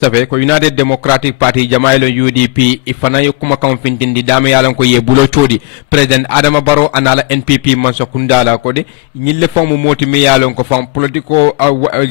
safe ko United Democratic Party jamailo UDP ifana yokuma kan fintindi dame yalan ko ye bulo chodi president Adama Barrow anala NPP manso kundala ko de nyille famu moti mi yalan ko fam politico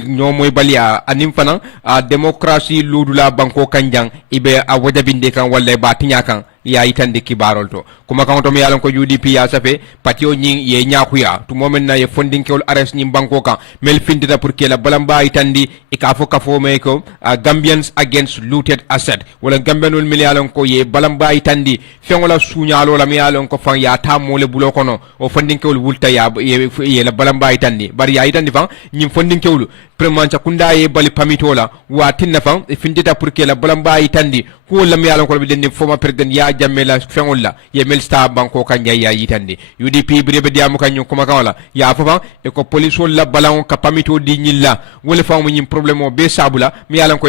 nyomoy balia anim fana democracy ludula banko kanjang ibe a wajabinde kan walla ba tinya kan ya itande kibarol to kuma kan to mi yalan ko UDP ya safe patio nyin ye nyakuya to momen na ye funding kewol arrest nyin banko kan mel findita pour que la balamba itandi ikafo kafo me ko Gambians against looted asset wala Gambianul mi yalan ko ye balamba itandi fengola sunyalo la mi yalan ko fan ya tamole bulo kono o funding kewol wulta ya ye la balamba itandi bari ya itandi fan nyin funding kewol premancha kunda ye bali pamitola wa tinna fan findita pour que la balamba itandi ko la mi yalan ko be den former president ya jamela fengola ye melsta banko kanja ya yitandi UDP brebe diamu kanyu kuma kawala ya fafa e ko police wala balon ka pamito di nyilla wala fa mu nyim problème o be sabula mi yalan ko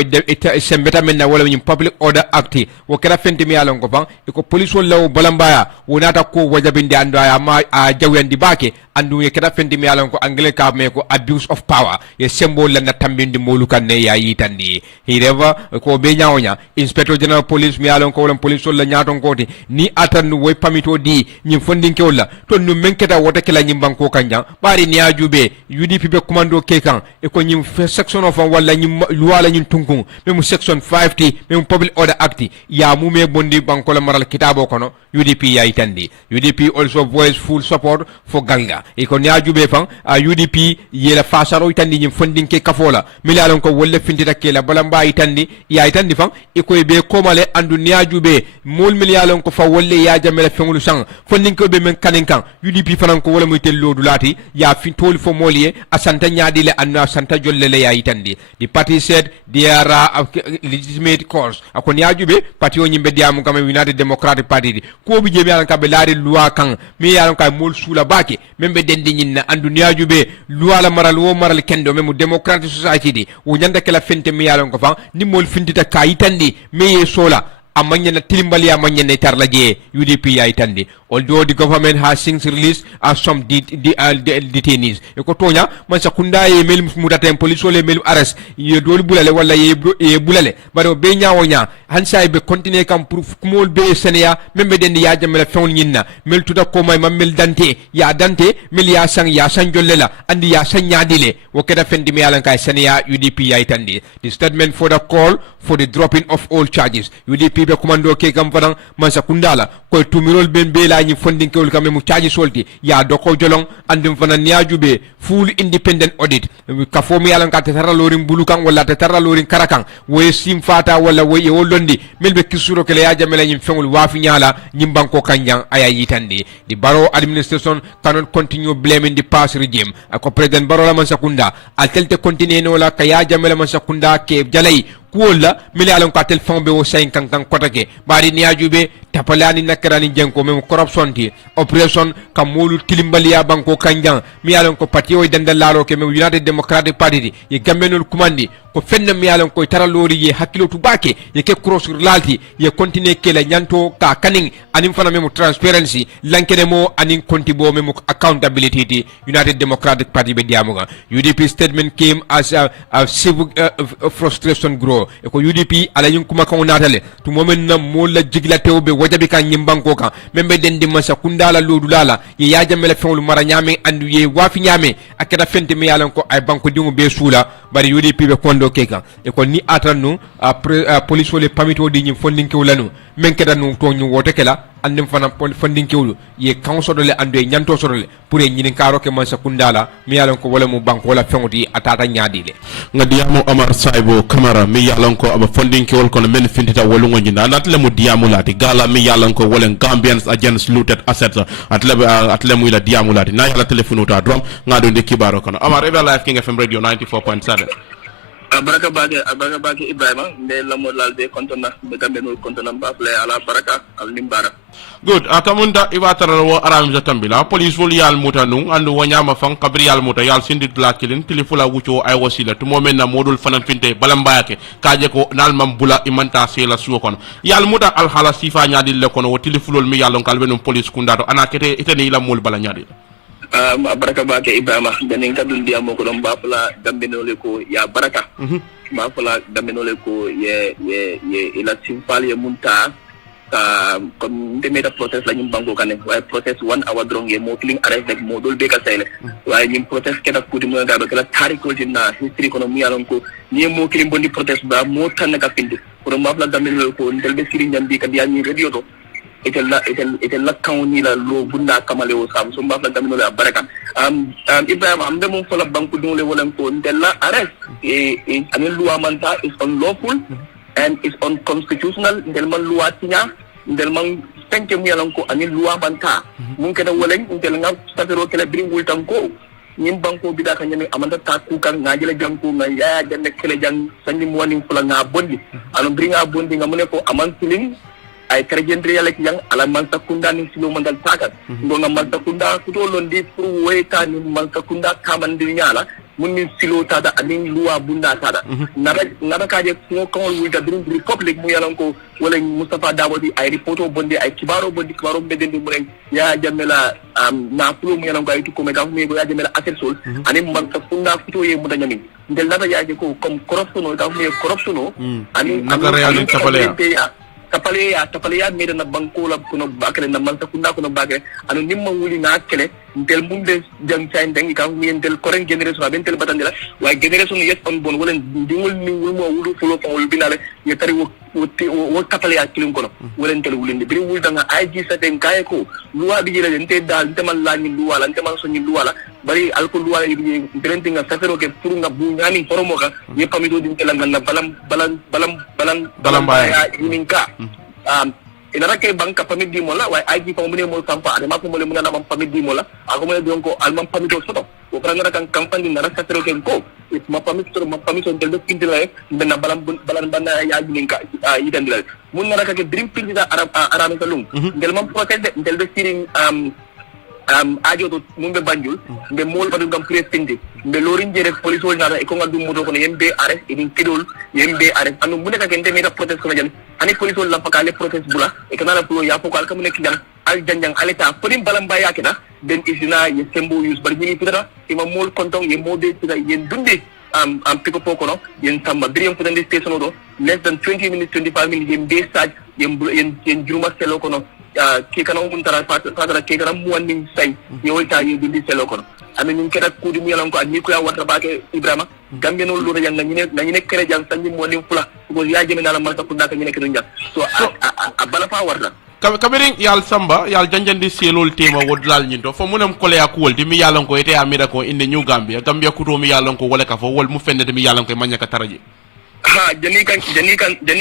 sembeta menna wala nyim public order act wo kera fenti mi yalan ko fan e ko police wala balambaya wonata ko wajabinde ando ya ma a jawyandi bake andu ye kera fendi mi yalan ko anglais ka me ko abuse of power ye symbol la na tambindi molu kanne ya yitandi hireva ko be nyawonya inspector general police mi yalan ko wala police wala nyaton koti ni atan woy pamito di nyim fondin kewla to no menketa wota kala nyim banko kanja bari ni ajube UDP be commando kekan e ko nyim section of wala nyim luwala nyim tunkun mem section 50 mem public order act ya mume bondi banko la maral kitabo kono UDP ya itandi UDP also voice full support for Ganga e ko ni ajube fan UDP yela fasaro itandi nyim fondin ke kafola milalon ko wolle findita kela balamba itandi ya itandi fan e ko be komale andu ni ajube mol milyalon ko fa wolle ya jamela fengulu sang fondin ko be men kanin kan UDP fanan ko wala muy tello dulati ya fin tol fo moliye asanta nyaadi le anna asanta jolle le ya itandi the party said there are legitimate cause akon ya jube party o nyimbe diamu kam United Democratic Party ko bi jemi alan ka be laari loi kan mi yalan ka mol sula bake membe dendi nyinna andu ya jube loi la maral wo maral kendo memu Democratic Society di wo nyanda kala fente mi yalan ko fa ni mol findita ka itandi me ye sola amanya na tilimbali amanya na tarlaje UDP ya itandi although the government has since released some detainees ko tonya man sakunda ye mel mudata police wala mel arrest ye dol bulale wala ye bulale bado be nyaawonya hansa be continue kam pour kumol be senia membe den ya jamela fewn nyinna mel tuda ko may mel dante ya dante mel ya sang jollela andi ya sang nyaadile wo keda fendi mi yalan kay senia UDP ya itandi the statement for the call for the dropping of all charges UDP be commando ke kam fadan man sakundala ko tumirol ben be la ni funding kewul kam mu charges solti ya doko jolong andim fanan niajube full independent audit ka fo mi yalan ka tetara lorin bulukan wala tetara lorin karakan we sim fata wala we e wolondi melbe kisuro kele ya jamela nyim fengul wafi nyala nyim banko kanjang aya yitande the Barrow administration cannot continue blaming the past regime ako president Barrow la man sakunda altelte continue no la kaya jamela man sakunda ke jalay kuola mili alon ka telefon be o 5 kan kotake bari ni ajube tapalani nakarani jenko mem corruption ti operation kamulu tilimbaliya banko kanjang mi alon ko parti o dandalalo ke mem United Democratic Party ye gambenol kumandi ko fenna mi alon ko taralori ye hakilo tubake ye ke cross lalti ye continue kela nyanto ka kaning anim fana mem transparency lankene mo anin kontibo mem accountability ti United Democratic Party be diamuga UDP statement came as a civil frustration grow e ko UDP ala yin kuma kan natale to momen na mola jigla tewbe wajabi kan nyimbanko kan membe dendi masa kundala lodulala ye ya jamela fenlu mara nyame andu ye wafi nyame akeda fente mi yalan ko ay banko dingu be sula bari UDP be kondo keka e ko ni atanu police wole pamito di nyim fondinke wulanu men keda nu to nyu wote kala andim fana fondinke wulu ye kan sodole andu e nyanto sodole pour e nyinin karo ke masa kundala mi yalan ko wala mu banko wala fengoti atata nyaadile ngadiamo Omar Saibo Camara mi yalan ko aba fondinke wol kono men fintita wolungo nyina natle mu diamu lati gala mi yalan ko wolen Gambians against looted assets atle mu ila diamu lati na yala telephone ta drum ngado de kibaro kono Omar Eva Live King FM Radio 94.7 baraka bage Ebrima ne lamo lalde kontona be gambenul kontona bafle ala baraka al nimbara good akamunda ibatara wo aram jatambila police wol yal mutanu andu wanyama fan kabri yal muta yal sindit la kilin tilifula wucho ay wasila to momen na modul fanan finte balambayake kaje ko nal mam bula imanta sela suwo kono yal muta al hala sifa nyaadi le kono wo tilifulol mi yalon kalbenum police kundato anakete itani la mol bala nyaadi baraka bake Ibrima danin ka dun dia mo ko don bafla dambenole ko ya baraka bafla dambenole ko ye ila simpal ye munta comme de meta process la ñum banko kané way process 1 hour drong ye mo clean arrest rek mo dol be ka sayle way ñum process keda kudi mo ga ba kala tariko jinna history economy alon ko ni mo clean bondi process ba mo tan ka pindi pour bafla dambenole ko ndel be siri ñam bi ka dia ñi radio to itella kawni la lo bunda kamale o sam so mbafla damino la baraka Ibrahim am dem fola banku dole wala ko ndella arrest anen loi manta is unlawful and is unconstitutional ndel man loi tinya ndel man penke mu yalan ko anen loi manta mun kada wala ndel nga safero kala bring wultan ko ñim banko bi da ka ñami amanda ta ku kan nga jele janko nga ya jande kele jang sanni mo woni fula nga bondi anu bringa bondi nga mune ko aman tiling ay karjendri yalek yang ala man takunda ni silo mandal takat ngo nga man takunda kuto londi pour wayta ni man takunda kamandi nyala mun ni silo tada anin luwa bunda tada nara kaje ko ko wulda drum republic mu yalan ko wala Mustafa Dawodi ay reporto bondi ay kibaro bedendi mu ren ya jamela na fulo mu yalan ko ay ko me gam me go ya jamela atel sol anin man takunda kuto ye mu danyami ndel nada yaje ko comme corruption gam me corruption anin naka realin tapale ya mede na bankola kuno bakale na malta kunda kuno bakale anu nimma wuli na kele ntel mumbe jang chain dengi ka mi entel koren generation abentel batandela wa generation yes on bon wala dingul ni wulmo wulu fulo ko wul binale ye tari wo tapale ya kilin kono wala entel wulinde biri wul danga IG sa den kay ko luwa bi jere ente dal temal la ni luwala temal so ni luwala bari alko luwala yi drenti nga safero ke pour nga bu ñani foromo ka ye pamido din telanga na balam ya yininka inara ke banka pamit di mola way aji pa mune mo kampa ade mako mole muna nam pamit di mola ako mo don ko alman pamit do soto o pranga kan campagne di nara satero ken ko ma pamit on del pindila benna balan banna ya yininka yidan dilal mun nara ka ke dream pindida arab salum del mam protest del de siring ajo to mumbe banjul be mol badu gam pindi be lorin jere police wol nara e ko ngadum moto ko yembe arrest edin kidol yembe arrest anu mun ka kende meta protest ko jani ani police wol la pakale protest bula e kana pulo ya foko alka mun kidan al janjang aleta podim balam baya kida den isina ye sembo use bar ni pidara e ma mol kontong ye mode tida yen dunde pick up no yen tamba driam ko den station do less than 20 minutes 25 minutes yembe saj yen juruma selo ko no ke kana mun tara fatara ke kana mu wanni sai ye wolta ye dindi selo ko amen ñun keda kudi mu yalan ko ani ko ya wata baake Ibrima gambe no lo yang ngine kere jang sanni mo lim fula ko ya jeme na la malta ko daka ñine ke ñak so bala fa warta kabirin yal samba yal janjandi selol tema wodlal nyinto fo munam kole ya kuwolti mi yalan ko ete amira ko inde new gambia kuto mi yalan ko wala ka fo wol mu fennete mi yalan ko manya ka taraje jani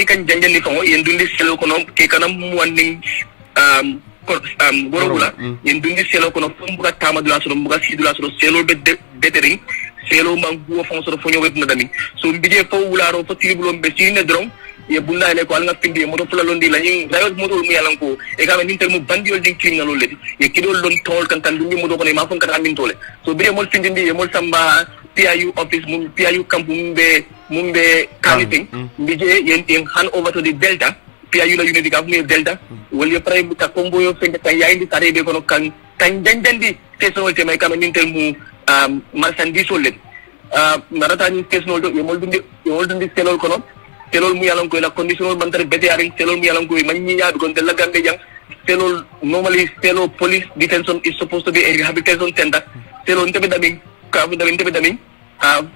kan janjandi fo yen dundi selo ko no ke kana mu wanni gorogula yen dundi selo kono fumbuga tamadula so mbuga sidula so selo be detering selo mangu fon so fonyo web nadami so mbije fo wularo fo tribulom be sine dron ye bunda le ko alga pindi moto fula londi la yin dayo moto mu yalan ko e ga min tel mu bandiol din criminal ledi ye kidol lon tol kan tan dundi moto ko ne ma fon kan amin tole so bire mol findindi ye mol samba PIU office PIU camp mumbe kaniting mbije yen hand over to the delta PIU la unity ka mu delta wala pare ta combo yo fende tan yaindi tare be kono kan janjandi kesol te may kam nintel mu marchandise wollet narata ni kesol do yemol dundi selol kono selol mu yalan ko la condition man tare bete ari selol mu yalan ko man ñi ñaadu kon de la gambe jang selol normally selol police detention is supposed to be a rehabilitation center selol ndebe dami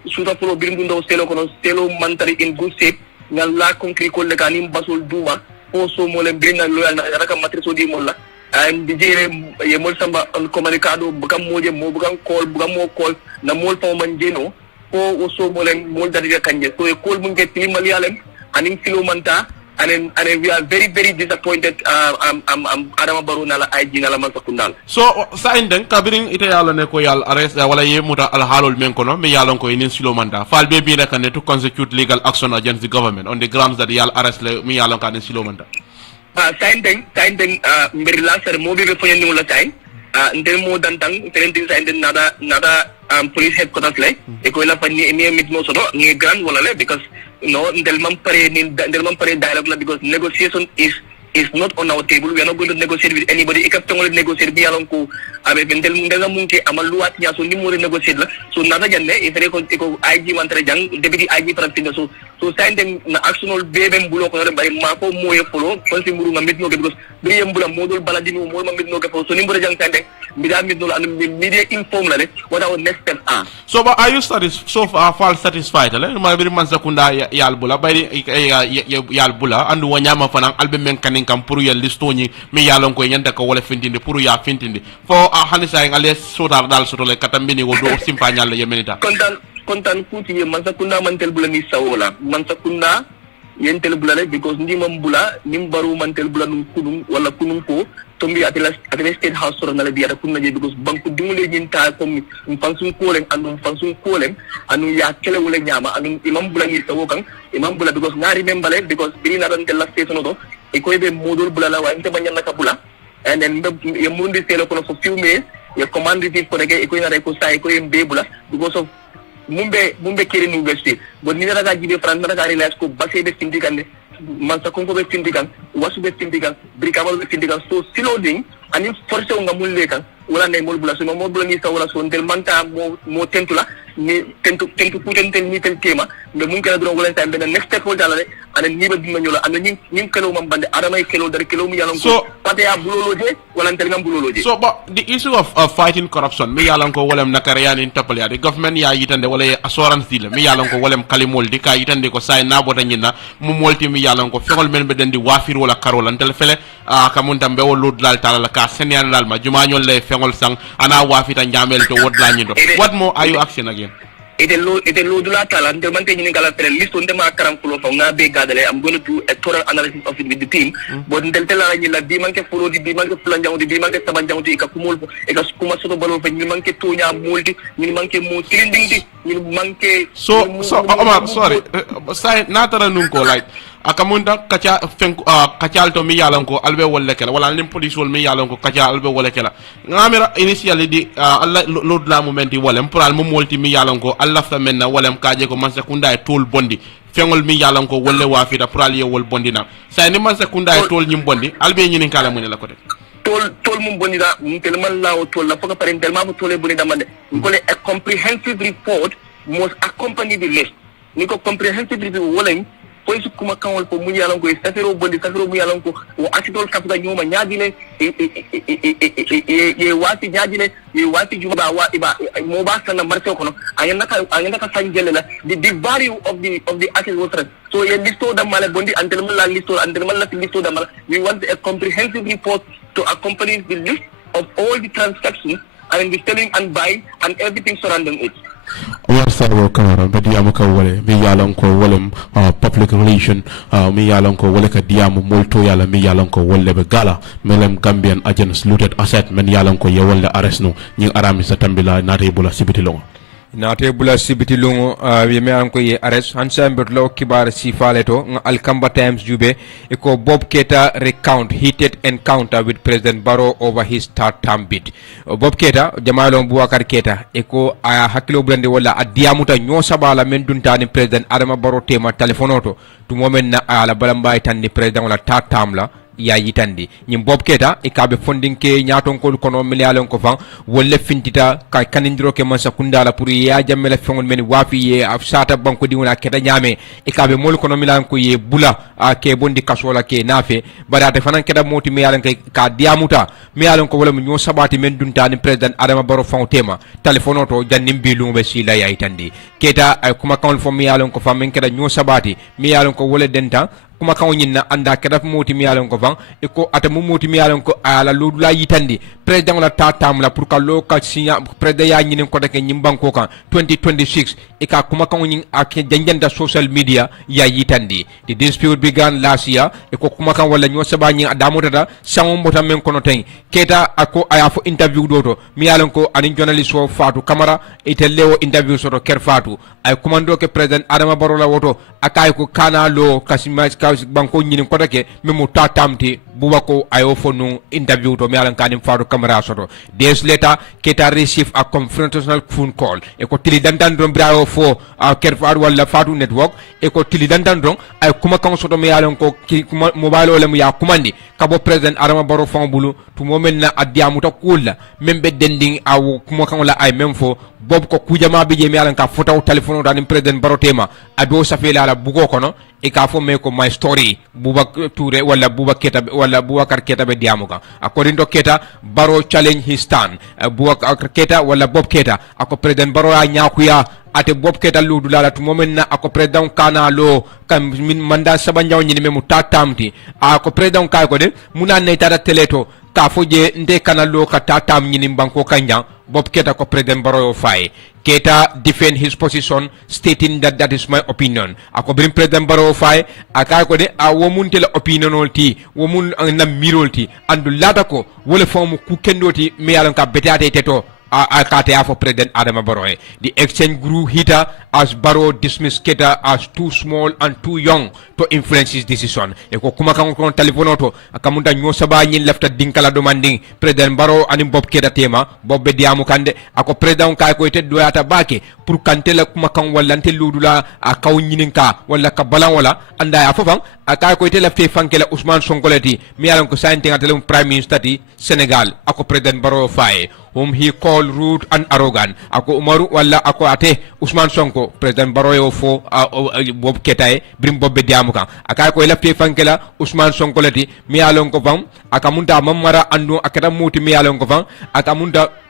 suta fulo birim ndo selol kono selol man tare in good shape ngalla concrete ko le kanim basul duma so mo le brinna loyal na raka matriso di molla am di jere ye mol samba on comunicado bugam moje mo bugam call na mol fa man jeno o so mo le mol dadiga kanje so e call mun ke tilimal yalem anin filomanta and we are very very disappointed Adama Barrow nala IG nala man sakundal so sa inden kabirin ite yalo ne ko yal arrest wala ye muta al halol men kono me yalon ko inin silomanda fal be bi ne to consecute legal action against the government on the grounds that yal arrest le me yalon ka inin silomanda sign den mbir la ser mo be fo yandi mo la sign ndel mo dantang tentin sign den nada police headquarters le e ko la fanni ni mit mo sodo ni grand wala le because no ndel mam pare dialogue la because negotiation is is not on our table. We are not going to negotiate with anybody. Except to negotiate bi alon ko abe bentel munga munke amaluat nya so ni mo negotiate la so nada janne if ko IG mantre jang deputy IG president so sending na actional bebem bulo ko bare mako moye folo kon si muru ngamit no because biyem bula modul baladini mo ngamit no ko so ni mbura jang sending mida mit no and media inform la what our next step are. So but are you so far satisfied le ma bir man sakunda yal bula bay yal bula andu wanyama fanan albe men kanin kam pour yel listoni mi yalon ko nyanda ko wala fintinde pour ya fintinde fo halisa ngale sotar dal sotole katambini wo do simpanyal le yemenita kontan kuti ye man sakunda mantel bula ni sawola man sakunda yentel bula le because ndi mam bula nim baru mantel bula num kunum wala kunum ko tombi atela state house soro na le biata kunna je because banku dimule nyinta comme fansun kolem anu fansun kolem anu ya kele wala nyama anu imam bula ni sawo kan imam bula because ngari membale because bini na dan tel la station do e ko be modul bula la wa inte banya naka bula and then ye mundi selo kono for few minutes ye command receive ko dege e ko na ko sai ko be bula because of mumbe kiri university but ni daga jibe France daga relax ko basse be sindikande man sa konko be sindikan wasu be sindikan brikabal be sindikan so siloding ani force nga mulle kan wala ne mol bula so mo bula ni sa wala so ndel manta mo tentula ni tentu puten ni tel tema mais mun kala dron wala tan ben next step wala dale ana ni be dum ñola ana ñim kelo mam bande adamay kelo dar kelo mi yalan ko pate ya buloloje wala ntel ngam buloloje. So but the issue of fighting corruption mi yalan ko wolem nakariyan in tapal ya the government ya yitande wala assurance dile mi yalan ko wolem kalimol di ka yitande ko say na bota nyina mu molti mi yalan ko fegol men be dendi wafir wala karol antel fele kamun tambe wo lod dal tala ka senyan dal ma juma ñol le fengol sang ana wafita njamel to wod la ñindo what more are you action again? Ite lo dula tala until man taking in gala list on the makaram full of na be gadale. I'm going to do a thorough analysis of it with the team. But until tell ni la di man ke follow di man ke fulan jang di man ke saban jang di ka kumul e ka kuma soto balo fe ni man ke tonya multi ni man ke mo trending di ni man ke so Omar sorry say natara nun ko like akamunda kacal to mi yalan ko albe wolle kala wala lim police wol mi yalan ko kacal albe wolle kala ngamira initially di alla lod la momenti wolem pour al mo molti mi yalan ko alla fa menna wolem kaje ko man sekunda e tol bondi fengol mi yalan ko wolle wa fi da pour al ye wol bondi na say ni man sekunda e tol nyim bondi albe nyini kala mun la ko de tol mum bondi da tel man la o tol la foka parentel ma mo tole bondi da mande ko le a comprehensive report must accompany the list ni ko comprehensive report wolem pois kuma kawol ko mun yalan ko safiro bondi safiro mun yalan ko o asitol kapta nyoma nyaadile e wati nyaadile e wati juba wa iba mo ba sana marse ko no ayanda ka sanjele la the value of the asset water so ye listo da mala bondi antel man la listo da mala we want a comprehensive report to accompany the list of all the transactions and the selling and buying and everything surrounding it. Omar Sabo Kamara be diamu ka wole mi yalan ko wolem public relation mi yalan ko wole ka diamu molto yala mi yalan ko wolle be gala melem Gambian agents looted asset men yalan ko ye wolle arrest no ñi arami sa tambila naate bula sibiti longo naate bula sibiti lungo yeme an ko ye arrest hansa mbetlo kibar sifale to Alkamba Times jube e ko Bob Keita recount heated encounter with President Barrow over his third term bid. Bob Keita Jamalo Boubacar Keita e ko hakilo blende wala adiamuta nyosabala men duntani President Adama Barrow tema telefonoto to moment na ala balamba itandi President wala third term la ya yitandi nyim Bob Keita e kabe funding ke nyaton ko kono miliyalon ko fan wolle fintita ka kanindiro ke man sakunda la pour ya jammela fengol men wafi ye afsata banko di wona keta nyame e kabe mol kono milan ko ye bula ke bondi kasola ke nafe badate fanan keda moti miyalan ke ka diamuta miyalon ko wala nyo sabati men duntani President Adama Barrow fan tema telefono to jannim bi lumbe sila ya yitandi Keita ay kuma kan fo miyalon ko fam men keda nyo sabati miyalon ko wala denta kuma kan nyinna anda kedaf moti mi yalon ko fan e ko ata mu moti mi yalon ko ala lodula yitandi president la tatam la pour ka local signa president ya nyinin ko dake nyimban ko kan 2026 e ka kuma kan nyin ak janjanda social media ya yitandi the dispute began last year e ko kuma kan wala nyo saba nyin adamu tata sango mbota men kono ten Keita ako aya fo interview doto mi yalon ko anin journalist o Fatou Camara ite lewo interview soto ker Fatou ay commando ke president Adama Barrow la woto akay ko kana lo kasima banko nyinin ko dake memo tatamti bubako ayo fo nu interview to mi alan kanim faadu camera soto days later keta receive a confrontational phone call e ko tili dandan don brawo fo ker faadu wala faadu network e ko tili dandan don ay kuma kan soto mi alan ko mobile wala mu ya kumandi kabo president Adama Barrow fon bulu to momen na adiamu ta kula membe dending aw kuma kan wala ay memfo bob ko kujama bi je mi alan ka fotaw telephone dan president Barrow tema ado safela ala bugo kono e ka fo me ko my story buba toure wala buba keta wala Boubacar Keta be diamu kan according to Keta Barrow challenge his stand Boubacar Keta wala Bob Keta ako president Barrow ya nyakuya ate Bob Keta ludu la tu momen na ako president kana lo kam min manda sabanjaw nyini memu tatamti ako president kay ko de muna ne tata teleto ka foje nde kana lo ka tatam nyini banko kanya Bob Keta ko president Barrow fay Keta defend his position stating that is my opinion ako brim president Barrow fay aka ko de a womun tele opinion olti womun na mirolti andu lata ko wole fomu ku kendoti me yalan ka betate teto akate afo president Adama Barrow the exchange grew heater as Barrow dismissed Keta as too small and too young to influence his decision e ko kuma kan kon telephone to akamunda nyo saba nyin lefta dinkala demanding president Barrow ani Bob Keta tema Bob be diamu kande ako president kay ko teddo yata bake pour kantela kuma kan wallante ludula akaw nyininka wala ka balan wala anda ya fofan akay ko tele fe fankela Ousmane Sonko leti mi yalan ko sainte ngatele prime minister di Senegal ako president Barrow faye whom he called rude and arrogant ako Umaru wala ako ate Ousmane Sonko president Barrow fo Bob Keta brim Bob be diamu kan akay ko lefte fankela Ousmane Sonko leti mi yalan ko fam akamunta mamara andu akata muti mi yalan ko fam akamunta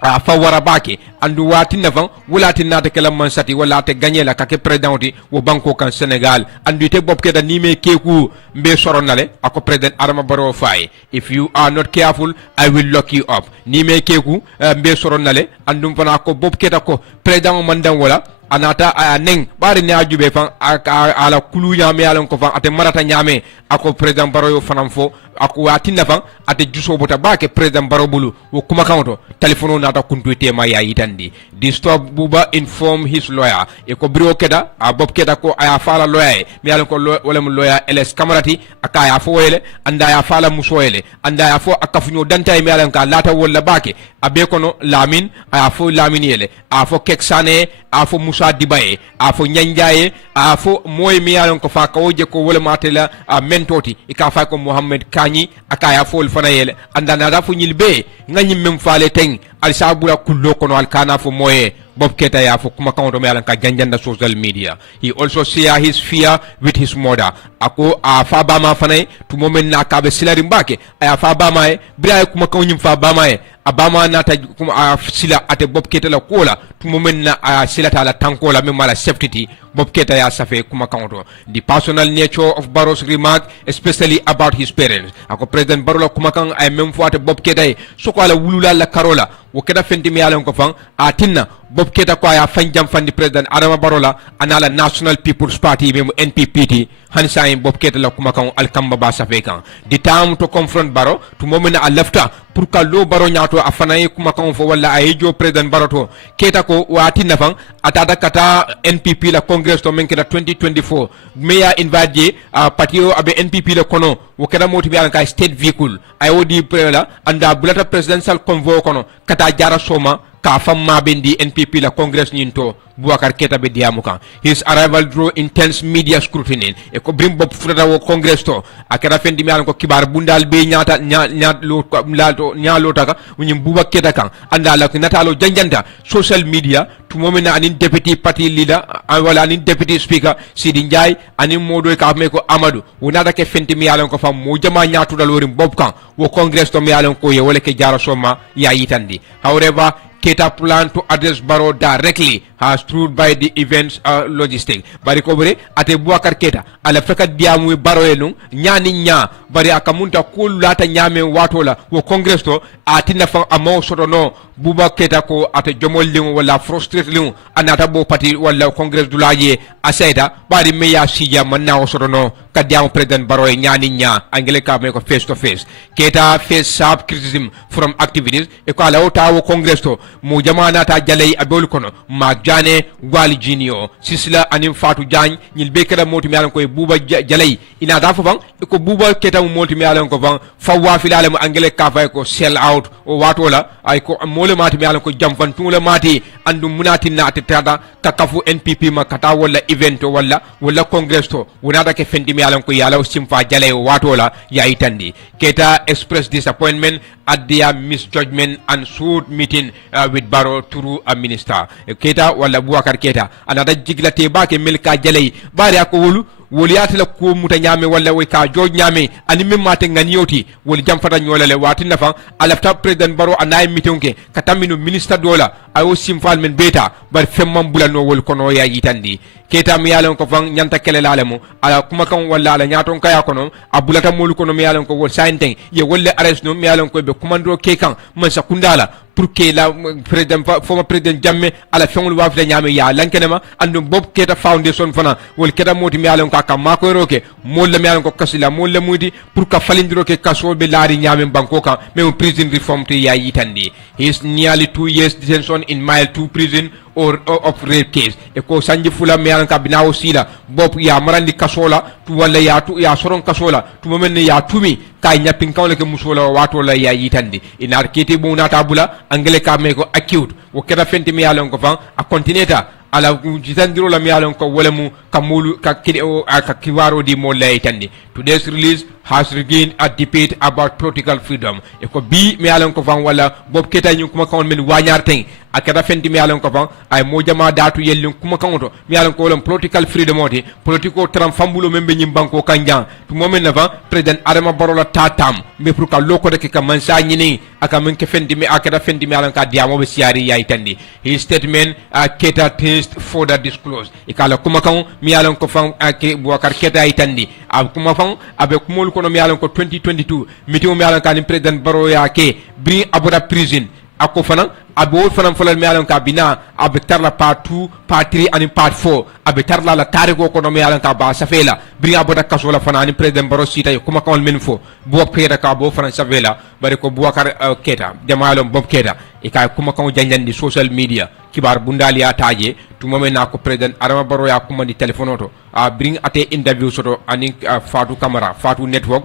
fa wara bake andu wati nafan wulati nata kala man sati wala te gagner la kake presidenti wo banko kan Senegal andu te Bob Keta ni me keku mbe soronale ako president Adama Barrow fay if you are not careful I will lock you up ni me keku mbe soronale andum fana ko Bob Keta ko president mandan wala anata neng bari ne ajube fan ala kulu nyame ala ko fan ate marata nyame ako president Barrow fanam fo ako wati nafan ate juso bota bake president Barrow bulu wo kuma kanto telefono nata kuntu tema ya yitandi the stop buba inform his lawyer e ko biro Keta Bob Keta ko aya fala lawyer mi ala ko wala mu lawyer LS Kamarati aka ya fo wele anda ya fala musoyele anda ya fo akafunyo danta mi ala ka lata wala bake abe kono Lamin aya fo Lamin yele afo Keksane afo Musa Dibaye afo Nyanjaye afo moy mi ala ko fa kawoje ko wala matela mentoti e ka fa ko Mohammed Kanyi akaya fol fana yele andana rafu nyilbe ngani mem fale teng al sabula kullo kono al kana fo moye Bob Keta ya fo kuma kawo me alan ka janjanda social media he also share his fear with his mother ako fa bama fana to moment na ka be silari mbake aya fa bama e bra kuma kawo nyim fa bama e abama nata kuma sila ate Bob Keta la kola to moment na sila ta la tankola me mala safety Bob Keta ya safe kuma kawo the personal nature of Barrow's remark especially about his parents ako president Barrow kuma kan ay mem fo ate Bob Keta so ko ala wulula la karola wo keda fenti mi alan ko fan atinna Bob Keta ko ya fanjam fandi president Adama Barrow la anala National People's Party mem NPPT hansa en Bob Keta la kuma kan alkamba ba safe kan the time to confront Barrow to moment a lefta pour ka lo Barrow nyato afana kuma kan fo wala ay jo president Barrow to Keta ko watinna fan atada kata NPP la congress to menkeda 2024 meya invade patio abe NPP la kono wo keda moti bi ka state vehicle ay wodi prela anda bulata presidential convoy kono kata Jarra soma ka famma bendi NPP la congress nyinto Boubacar Keta be diamu kan his arrival drew intense media scrutiny e ko brim Bob freda wo congress to akara fendi mi ko kibar bundal be nyata nyalo taka wonyim Boubacar Keta kan anda la natalo janjanta social media to momena anin deputy party leader wala anin deputy speaker Sidi Njai anin modo ka me ko Amadou wonada ke fendi mi ko fam mo jama nyatu dal worim Bob kan wo congress to mi ko ye wala ke Jarra soma ya yitandi however Keta plan to address Barrow directly has proved by the events logistic bari ko bere ate Boubacar Keta ala feka diamu Barrow enu nyani nya bari akamunta kulata nyame watola wo congress to atina fa amo sotono Boubacar Keta ko ate jomol lingu wala frustrated lingu anata bo parti wala congress dulaje aseda bari meya sija manna o sotono kadiam president Barrow nyani nya angele ka me ko face to face Keta face sharp criticism from activities e ko ala o tawo congress to mo jamana ta jalay abol kono ma Jane Gwali Junior Sisla anim Fatou Diagne ñil be keda moti mi alan ko Buba Jalay ina da fofan ko Buba keta moti mi alan ko fan fawwa filale mo angele ka fay ko sell out o watola ay ko mole mati mi alan ko jamfan tule mati andu munati na tada ka kafu NPP ma kata wala event wala congress to wonada ke fendi mi alan ko yala o simfa Jalay o watola ya itandi keta express disappointment at their misjudgment and suit meeting with Barrow through a minister keta wala Boubacar Keta anada jiglate bake milka Jalay bari ko wolu woliyata la ko muta nyame wala way ka joj nyame ani mimma te nganiyoti wol jamfata nyolale wati nafa alafta president Barrow anay mitonke katamino minister dola ayo simfal men beta bar femman bulano wol kono ya yitandi keta mi yalon ko fan nyanta kele lalemo ala kuma kan wala ala nyaton kaya kono abulata mol kono mi yalon ko wol sainten ye wolle arrest no mi yalon ko be commando ke kan man sakundala pour que la président former président jamme ala fengul wafle nyame ya lankenema andum bob keta foundation fana wol keta moti mi yalon ka mako roke mol la mi yalon ko kasila mol la mudi pour ka falindiro ke kaso be laari nyame banko kan me prison reform to ya yitandi he is nearly 2 years detention in mile 2 prison or of rape case e ko sanji fula mi yalan ka binawo sila bop ya marandi kasola tu wala ya tu ya soron kasola tu momen ya tumi kay nyapin kawle ke musola wato la ya yitandi inar kiti bu nata bula angele ka me ko acute wo keda fenti mi yalan ko fan a continueta ala jitandiro la mi yalan ko wala mu kamulu ka kidi o ka kiwaro di mo lay tandi today's release has regained a debate about political freedom e ko bi mi yalan ko fan wala bob keta ñu kuma kawon men wañar ten akada fenti mi yalan ko fan ay mo jama datu yellin kuma kawto mi yalan ko wala political freedom oti politico tram fambulo membe nyim banko kanjan to momen na fa president Adama Barrow la tatam me pour ka loko de ka man sa nyini aka men ke fendi mi akada fendi mi yalan ka diamo be siari yayi tandi his statement keta test for the disclose e kala kuma kan mi yalan ko fan ke Boubacar Keta yayi tandi kuma fan abe kumol kono mi yalan ko 2022 mitimo mi yalan ka ni president Barrow ya ke bring aboda prison ako fana abo fana folal mi yalan ka bina abe tarla part 2 part 3 and part 4 abe tarla la tariko ko no mi yalan ka ba safela bring aboda kasola fana ni president Barrow sita kuma kan men fo Bob Keta ka bo fana safela bari ko Boubacar Keta jamalom Bob Keta e ka kuma kan janjandi social media kibar bundali ya taje tumame na ko president Adama Barrow ya kuma di telephone oto bring ate interview soto ani Fatou Camara Fatou network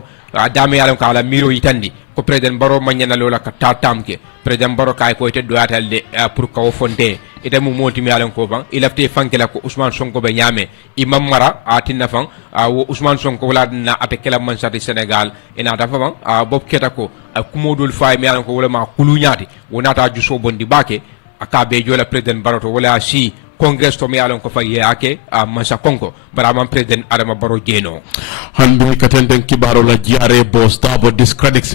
dame yalam ka ala miro yitandi ko president Barrow manyana lola ka tatamke president Barrow kay ko te doyatal de pour ka fonte ite mu moti mi yalam ko ban ilafte fankela ko Ousmane Sonko be nyame imam mara atinna fan wo Ousmane Sonko wala na ate kala man sati Sénégal ina dafa ban Bob Keta ko kumodul fay mi yalam ko wala ma kulunyati wonata juso bondi bake akabe jola president Barrow to wala si congress to mi yalon ko fay yake mansa konko baraman president Adama Barrow jeno hanbe katenden kibaro la jare boss Dabo discredits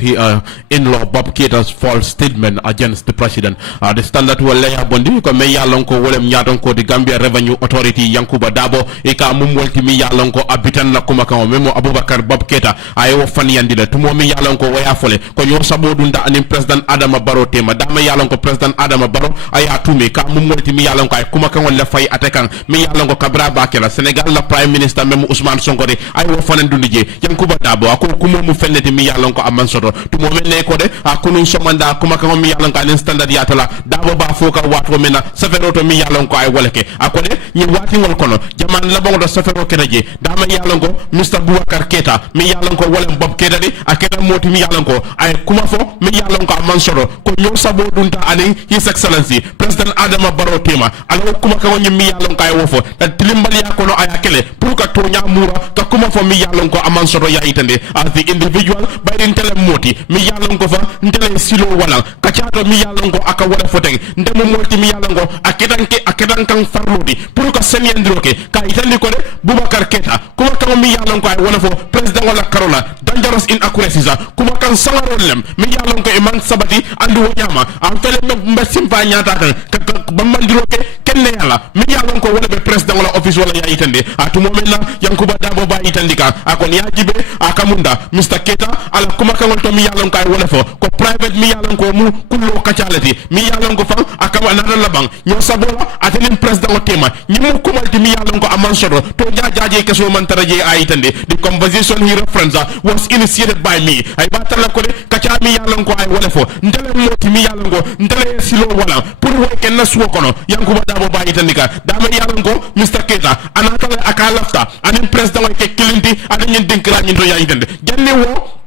in-law Bob Keta's false statement against the president. The standard wala ya bondi ko me yalon ko wolem nyaton ko the Gambia Revenue Authority Yankuba Dabo e ka mum wolti mi yalon ko abitan na kuma kan memo Abubakar Bob Keta ayo fani yandile tumo mi yalon ko waya fole ko nyo sabodu nda anim president Adama Barrow tema dama yalon ko president Adama Barrow aya tumi ka mum wolti mi yalon ko ay kuma kan wala fay attaquant mi yalon ko kabra bakela Senegal la prime minister memo Ousmane Sonko de ay wo fanan dundije Yankuba Dabo ko kumo mu fenneti mi yalon ko amman soto tumo men ne ko de akunu somanda kuma kan mi yalon ka standard yatala Dabo ba foka wato mena safero to mi yalon ko ay woleke akode ni wati ngol kono jaman la bongo do safero kenaje dama yalon ko Mr Boubacar Keta mi yalon ko wolem Bob Keta de akeda moti mi yalon ko ay kuma fo mi yalon ko amman soto ko ñoo sabo dunta ani his excellency president Adama Barrow tema alo kuma kan mi yalon ko ay wofo da tilimbal ya kono ay akele pour ka to mura ka kuma fo mi yalon ko amman soto ya itande as the individual by the tele moti mi yalon ko fa ndele silo wala ka chato mi yalon ko aka wala foten ndemo moti mi yalon ko akedan kan farlodi pour ka senyendiroke ka itandi ko de Boubacar Keta kuma kan mi yalon ko ay wala fo president wala karola dangerous inaccuracies kuma kan sangarolem mi yalon ko e man sabati andu wonyama am tele mbe simpa nyata kan bambandiroke kenne yala mi yalon ko wala be president wala office wala ya itande atumo mena Yankuba Dabo ba itandika akon yajibe akamunda Mr Keta ala kuma kan to mi yalon ko ay wala fo ko private mi yalon ko mu kullo kacalati mi yalon ko fa akama na labang nyo sabola atenin president o tema nyimu kumalti mi yalon ko aman sodo to jaaje keso man taraje ay itande the conversation he reference was initiated by me ay batala ko de kacha mi yalon ko ay wala fo ndele moti mi yalon ko ndele silo wala pour way ken na suwo kono Yankuba Dabo ba itande itandika dama yalan ko Mr. Keta anata aka lafta anin president ke kilinti anin nyin dinkra nyin do ya itande janni wo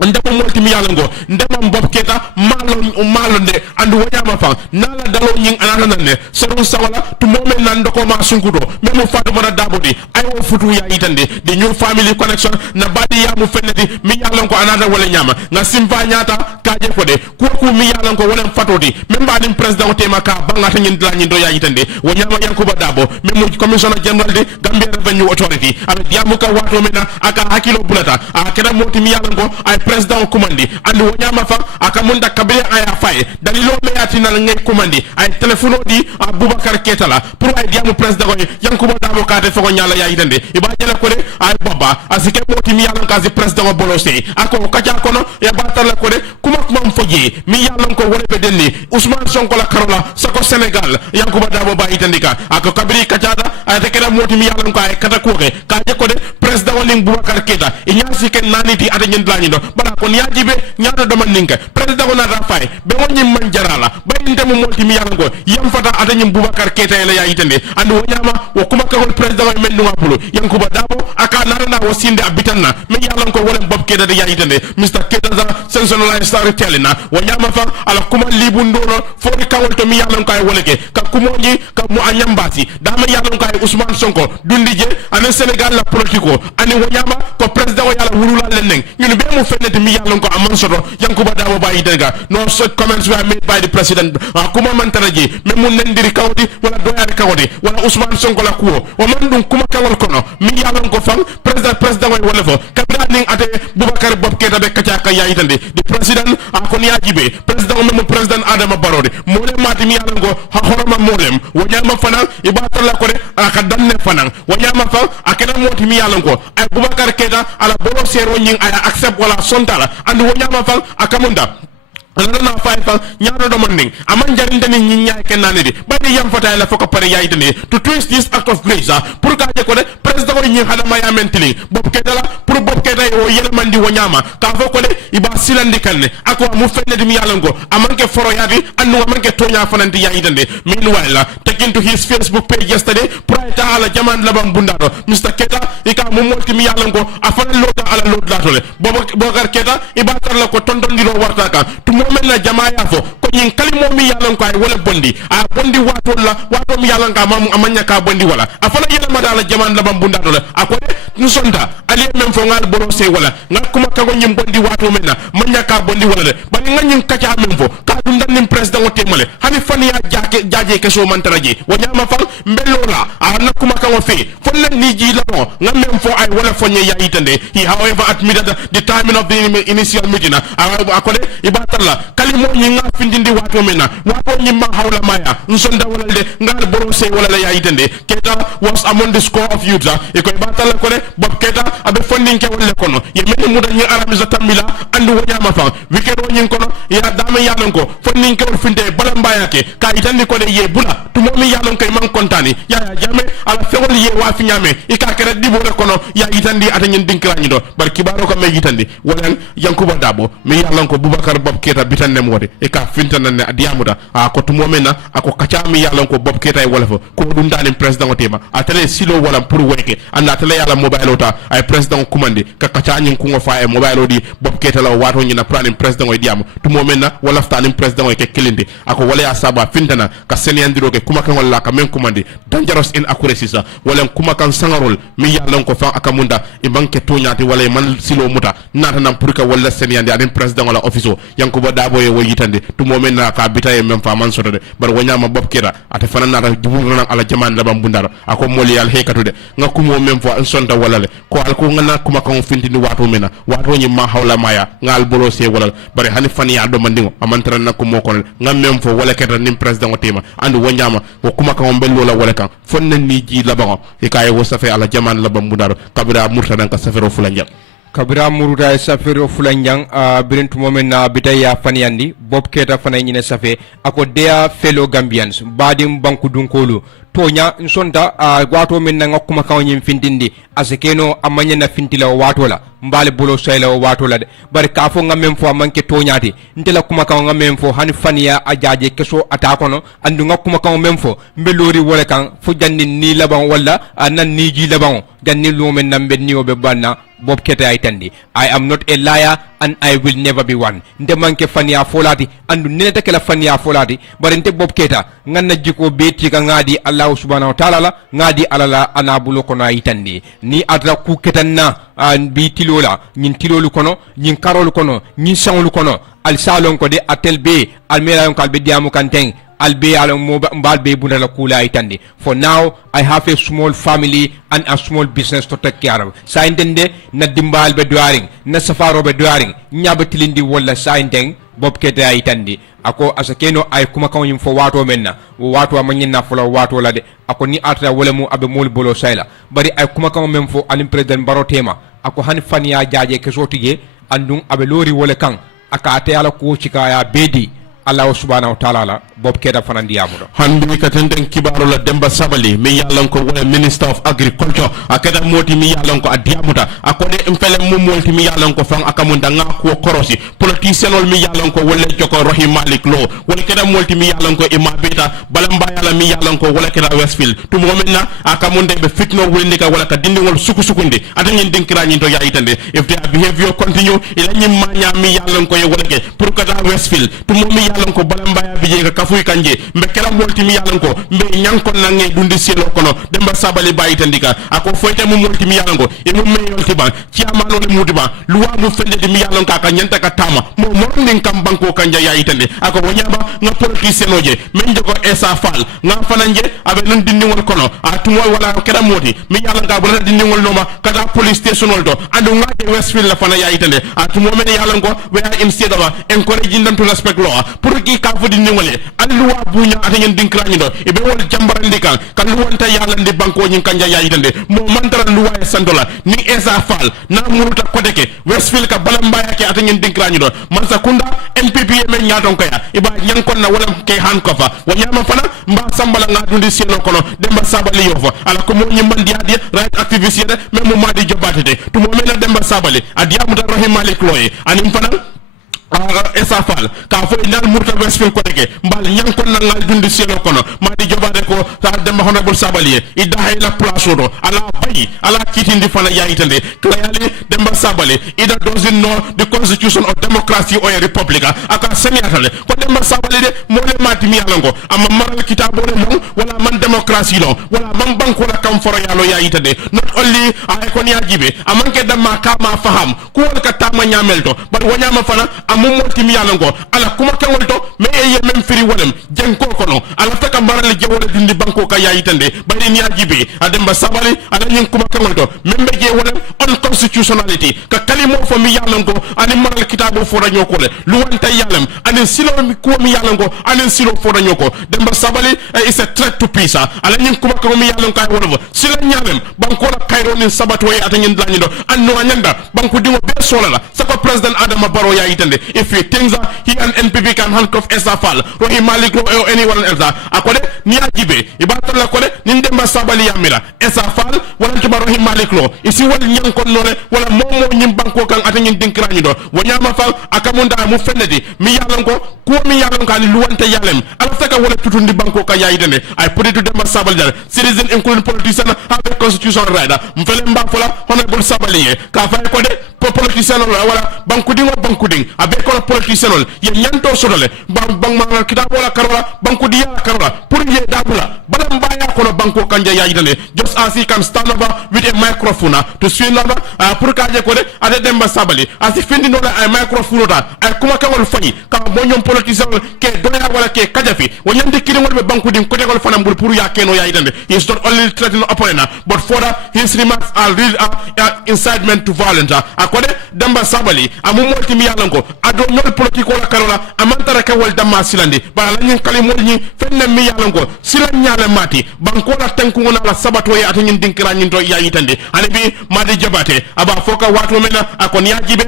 ndema molti mi yalango ndema Bob Keita malon de andu wanyama fa nala dalo nyin anana nanne sorun sawala to momen nan doko ma sunkudo memo fatu mona dabodi ay wo futu ya itande the new family connection na badi ya mu fenneti mi yalango anata wala nyama na simva nyata kaje ko de ku mi yalango wala fatodi memba dim president tema ka bangata nyin dla nyin do ya itande wanyama yankuba dabo memo commissioner general de Gambia Revenue Authority abe diamuka wato mena aka hakilo bulata akeda moti mi yalango ay president commandi and wonyama fa akamunda kabire aya fay dalilo me yatina ngay commandi ay telefono di Abubakar Keita la pour ay diamu president ko yankuba dabo kate foko nyala ya yitande iba jela ko de ay baba asike moti mi yalan kazi president bolosé ako kaja kono e batala ko de kuma foje mi yalan ko wole be denni Ousmane Sonko la karola sako Senegal yankuba dabo ba yitandika ako kabiri kajada ay tekera moti mi yalan ko ay kata ko ke kaje ko de president woni Abubakar Keita e nyasi ken naniti ata nyen dlañindo bala kon yajibe nyaado do Mandinka president na rafay be woni man jarala bayinde mo molti mi yalango yam fata ata nyim Boubacar Keita la ya yitande and wonyama wo kuma ka hol president men dum apulu yankuba dabo aka narana wo sinde abitanna mi yalango wala Bob Keita de ya yitande Mr. Keita za sensationalized storytelling na wonyama fa ala kuma libu ndono fori kawol to mi yalango ay woleke ka kumoji ka mu anyambasi dama yalango ay Ousmane Sonko dundije ane Senegal la politiko ani wonyama ko president yala wulula leneng ñun be mu feneti mi yalon ko amman soto yankuba dawo bayi dega no such comments were made by the president kuma man taraji même mun nendiri kawdi wala doyari kawdi wala Ousmane Sonko la kuwo o man dum kuma kawol kono mi yalon ko fam president way wala fo kabra ning ate Boubacar Bob Keita be kacha ka yayitande the president ko niajibe president même president Adama Barrow de mole mati mi yalon ko ha horoma molem wonyama fana ibata la ko de aka danne fana wonyama fa akena moti mi yalon ko ay Boubacar Keita ala bolo sero nyin aya accept wala sontala and wonyama fal akamunda na fay fa nyaado do manding aman jarinde ni nyaay kenane di badi yam fata la foko pare yaay tane to twist this act of grace pour ka je ko de president ko nyi hada ma ya mentili Bob Keita la pour Bob Keita o yele mandi wonyama ka foko de iba silandi kanne ako mu fenne mi yalango amanke foro yadi andu amanke tonya fananti yaay tane meanwhile taking to his Facebook page yesterday prior to ala jaman labam bundado Mr. Keita ika mu molti mi yalango afana loda ala lod la tole Boubacar Keita iba tar la ko tondondiro warta ka men na jamaaya fo ko nyin kalimo mi yalan ko ay wala bondi a bondi wato mi yalan ka mam amanya ka bondi wala afala yela madala jaman la bam bunda dole akode nu sonda ali men fo ngal boro se wala ngal kuma ka nyim bondi wato men na manya ka bondi wala de bani nganyim kacha men fo ka dum dan nim president wote male hani fani ya jaaje ke so man taraji wanyama fal mbelola a na kuma ka wo fe fon na ni ji la no ngam men fo ay wala fo nye ya itande he however admitted the timing of the initial meeting akode ibatalla kalimo nyi nga findindi wato mena wato nyi ma hawla maya nsonda wala de ngal borose wala la yayitende Keita was among the score of youth e ko batala ko de Bob Keita abe funding ke wala kono ye meni muda nyi arabisa tamila andu wonyama fa weekend wonyi kono ya dama yalon ko funding ke wol finde bala mbayake ka itandi ko de ye bula to momi yalon kay man kontani ya jame ala fewol ye wa fi nyame e ka kere dibo re kono ya itandi ata nyin dinkrani do bar kibaro ko me yitandi wala yankuba dabo mi yalon ko Boubacar Bob Keita bitanne mode e ka fintana ne adiamuda ko to momena ako kachami yalon ko Bob Keita e wala fo ko dum dalen president otema atele silo wala pour weke anda tele yala mobile ota ay president commande ka kachani ko ngofa e mobile odi Bob Keita la wato nyina pranim president o diamu to momena wala ftanim president o ke kelinde ako wala ya saba fintana ka seniyandiro ke kuma kan wala ka men commande dangerous inaccuracy sa wala kuma kan sangarol mi yalon ko fa akamunda e banke toñati wala man silo muta nata nam pour ka wala seniyandi adin president wala office yankuba dabo e woyitande to momen na ka bitaye mem fa man sotode bar wonyama Bob Keita ate fanana ta jumurna ala jaman labam bundaro ako moli al hekatude ngakumo mem fo sonta wala le ko al ko ngana kuma kan fintini wato mena wato nyi ma hawla maya ngal bolo se wala bare hani fani ya do mandingo amantara na ko mo ko ngam mem fo wala keta nim president o tema andu wonyama ko kuma kan bello la wala kan fonna ni ji labango e kay wo safe ala jaman labam bundaro kabira murtadan ka safero fulanja kabira muruta e safero fulanjang birentu momen na bitaya faniyandi Bob Keita fana nyine safe ako dea fellow Gambians badim banku dunkolu tonya nsonta wato men na ngokuma kawnyim findindi asekeno amanya na fintila wato la mbale bolo sayla wato la de bari kafo ngamem fo manke tonyati ntela kuma kaw ngamem fo hani faniya ajaje keso atakono andu ngokuma kaw memfo mbelori wala kan fu janni ni laban wala nan ni ji laban janni lumen nambe ni obe banna bob keta ay tandi I am not a liar and I will never be one nde manke faniya folati andu neneta kala faniya folati bari nte bob keta nganna jiko beti ka ngadi Allah subhanahu wa ta'ala la ngadi alala anabulo kono ay tandi ni adra ku ketanna bi tilola nyin tilolu kono nyin karolu kono nyin sawlu kono al salon ko de atel be al melayon kalbe diamu kanteng albe ala mbalbe bunala kula itande. For now I have a small family and a small business to take care of. Sa intende na dimbal be duaring na safaro be duaring nyaba tilindi wala sa inteng bob kete itande ako asakeno ay kuma kaw yim fo wato menna wato amanyina fo wato la de ako ni atra wala mu abe mol bolo sayla bari ay kuma kaw mem fo alim president barotema ako han faniya jaaje ke sotige andum abe lori wala kan aka ate ala ko cikaya bedi Allah subhanahu wa ta'ala la bob keda fanandi yamudo handi katenden kibaro la Demba Sabali mi yalan ko wala minister of agriculture akada moti mi yalan ko adiamuda akode mfele mu molti mi yalan ko fan akamunda nga ko korosi politicianol mi yalan ko wala joko Rahim Malik Lo wala kada molti mi yalan ko imabeta balamba yala mi yalan ko wala kada Westfield to momenna akamunde be fitno wulindika wala ka dindi wol sukusukunde adangen dinkira nyinto ya itande if their behavior continue ila nyimma nya mi yalan ko ye wala ke pour kada Westfield to momi yalan ko balambaya bije ka kafuy kanje mbe kala molti mi yalan ko mbe nyankon nange dundi selo kono Demba Sabali bayitandika ako foyte mu molti mi yalan ko e mu meyolti ba ciamano le mudiba luwa mu fende mi yalan ka ka nyanta ka tama mo morning kam banko kanja ya itande ako wonyaba nga politicien oje men jogo esa fal nga fananje abe non dindi wol kono a tumo wala kala moti mi yalan ka bula dindi wol noma kada police station wol do andu ngade Westfield la fana ya itande a tumo men yalan ko we are instead of encouraging them to respect law pour ki ka fodi ngole alluwa bunya atengen dinkrani do e be wol jambarandi kan kan wonta yalla ndi banko nyin kanja ya itande mo mantara luwa e sandola ni esa fal na muruta kodeke Westfield ka balamba yake atengen dinkrani do mansa kunda MPP men nyaton kaya iba nyankon na wala ke hankofa wanyama fana mba sambala nga dundi sino kono Demba Sabali yofa ala ko mo nyimandi adi right activist yede memo madi jobatete to mo mena Demba Sabali adiamu da Rahim Malik Lo anim fana esa fal ka fo inal murta Westfield ko teke mbal nyankon na ngal dundi selo kono madi jobade ko ta Demba Honorable Sabali ida hayla place do ala bayi ala kitindi fana ya itande clearly Demba Sabali ida doesn't know the constitution of democracy or a republic aka senatale ko Demba Sabali de mo le mati mi yalango amma maral kitabo le mo wala man democracy lo wala man banko la kam foro yalo ya itande not only ay ko niya jibe amanke damma kama faham ko wala ka tama nyamelto bar wanyama fana mumoti mi yalango ala kuma kangol to me ye mem firi wolem jenko kono ala taka mbarale jewole dindi banko ka yayitande bari ni ajibe Demba Sabali ala nyin kuma kangol to membe je wolem unconstitutionality ka kalimo fo mi yalango ani maral kitabo fo raño ko le luwanta yalam ani silo mi ko mi yalango ani silo fo raño ko Demba Sabali is a threat to peace ala nyin kuma ko mi yalango kay wolvo sila nyalem banko la kayro ni sabato way atanyin dlañi do anno anyanda banko dimo be solala sako president Adama Barrow yayitande if he thinks that he and NPP can handcuff Esafal, Rahim Malik Lo or anyone else, akode ni ajibe ibatala kode ni Demba Sabali yamira Esafal wala tuba Rahim Malik Lo isi wal nyankon nole wala momo nyimbanko kan atanyin dinkrani do wanyama fal akamunda mu fenedi mi yalanko ko mi yalanko ani luwante yalem ala feka wala tutundi banko ka yayidene I put it to Demba Sabali that citizen including politicians have a constitutional right mfele mba fola Honorable Sabali ka fa kode politician wala bankuding wa bankuding abe ko politician ye nyanto sodole bang ma kitabo la karola bankudi ya karola pour ye dabula balam baya ko banko kanja ya yidale just as he can stand over with a microphone to swing over pour ka je ko de ade Demba Sabali as he findi no la microphone ta ay kuma ka wol fani ka mo nyom politician ke doya wala ke kajafi wonyande kiri wol be bankudi ko tegol fanam bul pour ya keno ya yidale he is not only threatening opponent but further his remarks are real incitement to violence akode Demba Sabali amu molti mi yalango ado nol politiko la karola amantara ka wal damma silandi ba la nyin kalimol nyi fenne mi yalango silan nyaale mati banko la tanku ngona la sabato ya atanyin dinkira nyin to ya yitande ani bi madi jabate aba foka watu mena akon yajibe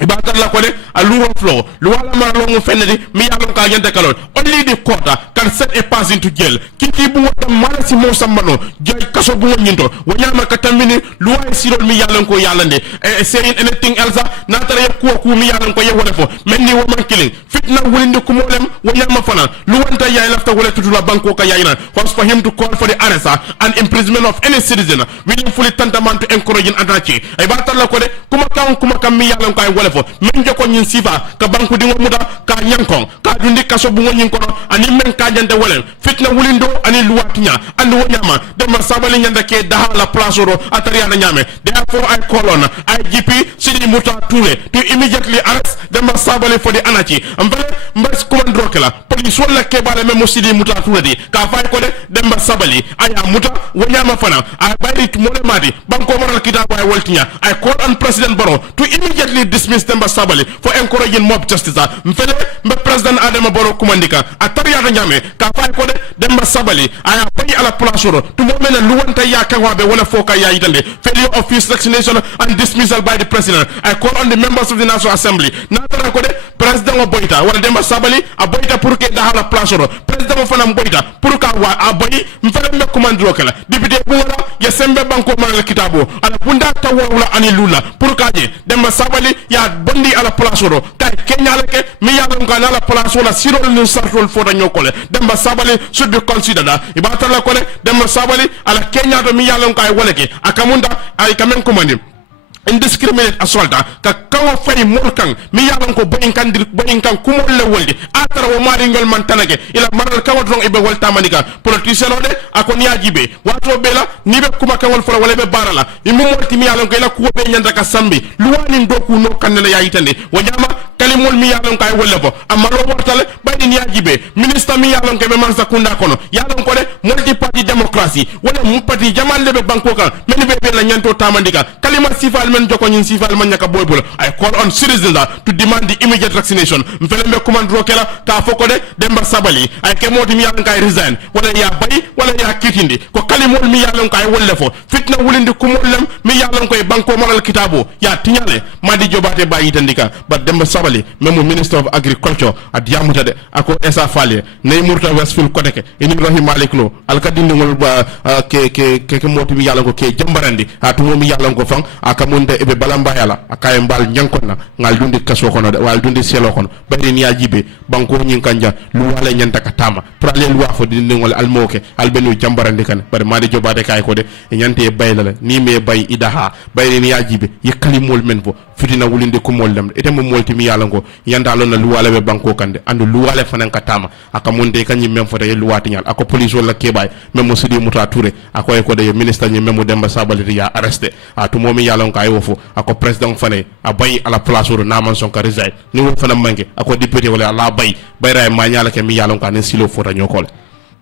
ibata la ko de aluro flow luwala ma lo mu fenedi mi yalon ka yente kalon only the court can set a person into jail kiki bu wada mala si mo samano joy kaso bu nyinto wanyama katamini luwa sirol mi yalon ko yalande saying anything else na tara ko mi yalon ko yewole fo menni woman killing fitna wulinde ko molem wanyama fana luwanta yay lafta wala tutula banko ka yayina was for him to call for the arrest and imprisonment of any citizen willfully tantamount to encouraging attack ibata la ko de kuma kam mi yalon ko ay wala fo men joko nyin sifa ka banku dingo muda ka nyankon ka dundi kaso bu nyin kono ani men ka jande wala fitna wulindo ani luwatinya and wonyama dem sabali nyanda ke daha la place ro atariya na nyame therefore I call on IGP Sidi Muta Toure to immediately arrest dem sabali for the anarchy mbale mbas commando kala police wala ke bale memo Sidi Muta Toure di ka fay ko de dem sabali aya muta wonyama fana ay bayri mole madi banko moral kitabu ay woltinya I call on President Barrow to immediately dismiss them sabali for encouraging mob justice mfele mbe President Adama Barrow kumandika atariya na nyame ka fay ko de dem sabali aya bayi ala place ro to momena luwanta ya kawabe wala foka ya itande failure of his vaccination and dismissal by the president. I call on the members of the National Assembly natara ko de president boyta wala dem sabali a boyta pour que da hala place ro president fana boyta pour ka wa a bayi mfele mbe commandro kala député bu wala ya sembe banko mala kitabo ala bunda tawula ani lula pour ka je dem sabali ya bondi ala place ro kay kenya la ke mi ya ngam kana ala place wala siro ni sartol fota nyokole dem sabali should be considered ibata la ko de dem sabali ala kenya to mi ya ngam kay woleke akamunda ay kamen komandi indiscriminate assault ka kawo fay molkan mi yalan ko boyin kan kumol le wolde atara wo mari ngol man tanake ila maral kawo don ibe wolta manika politicien ode akon yajibe wato bela ni be kuma kawol fora wala be barala imu molti mi yalan ko ila ko be nyanda ka sambi luwani ndoku no kanela yayitande wanyama kalimol mi yalan kay wolle bo amma lo wortale baydi ni yajibe ministre mi yalan ko be man sakunda kono yalan ko de multi party democracy wala mu party jamal le be banko kan men be la nyanto tamandika kalima sifal joko nyin sifal man nyaka boybul I call on citizens to demand the immediate vaccination mfelembe commandro kela ka foko de demba sabali ay ke modi mi yalan kay resign wala ya bay wala ya kitindi ko kalimol mi yalan kay wolle fo fitna wulindi kumollam mi yalan koy banko moral kitabo ya tinyale madi jobate bayi tandika ba demba sabali memo minister of agriculture at yamuta de ako esa fale ney murta westfield kodeke ini rahim maliklo alkadindi ngol ba ke modi mi yalan ko ke jambarandi atu mi yalan ko fang akamun ebe balamba yala akaye mbal nyankonna ngal dundi kaso kono wal dundi selo kono bari ni ajibe banko nyin kanja lu wala nyanta katama prale lu wafo di ngol almoke albenu jambarande kan bari madi jobade kay ko de nyante baylala ni me bay idaha bari ni ajibe yekali mol men fo fitina wulinde ko moldam ete mo molti mi yala ngo yanda lon na lu wala be banko kande andu lu wala fanan katama akamunde kanyi mem fota lu wati nyal ako police wala kebay memo Sidi Muta Toure ako ko de ministre nyi memo Demba Sabali ya arresté atu momi yala ngo ay wofo ako president fane a bay ala place ro naman son ka resign ni wo fana mangi ako député wala ala bay bayra ma nyala ke mi yala ngo kan silo fota nyokole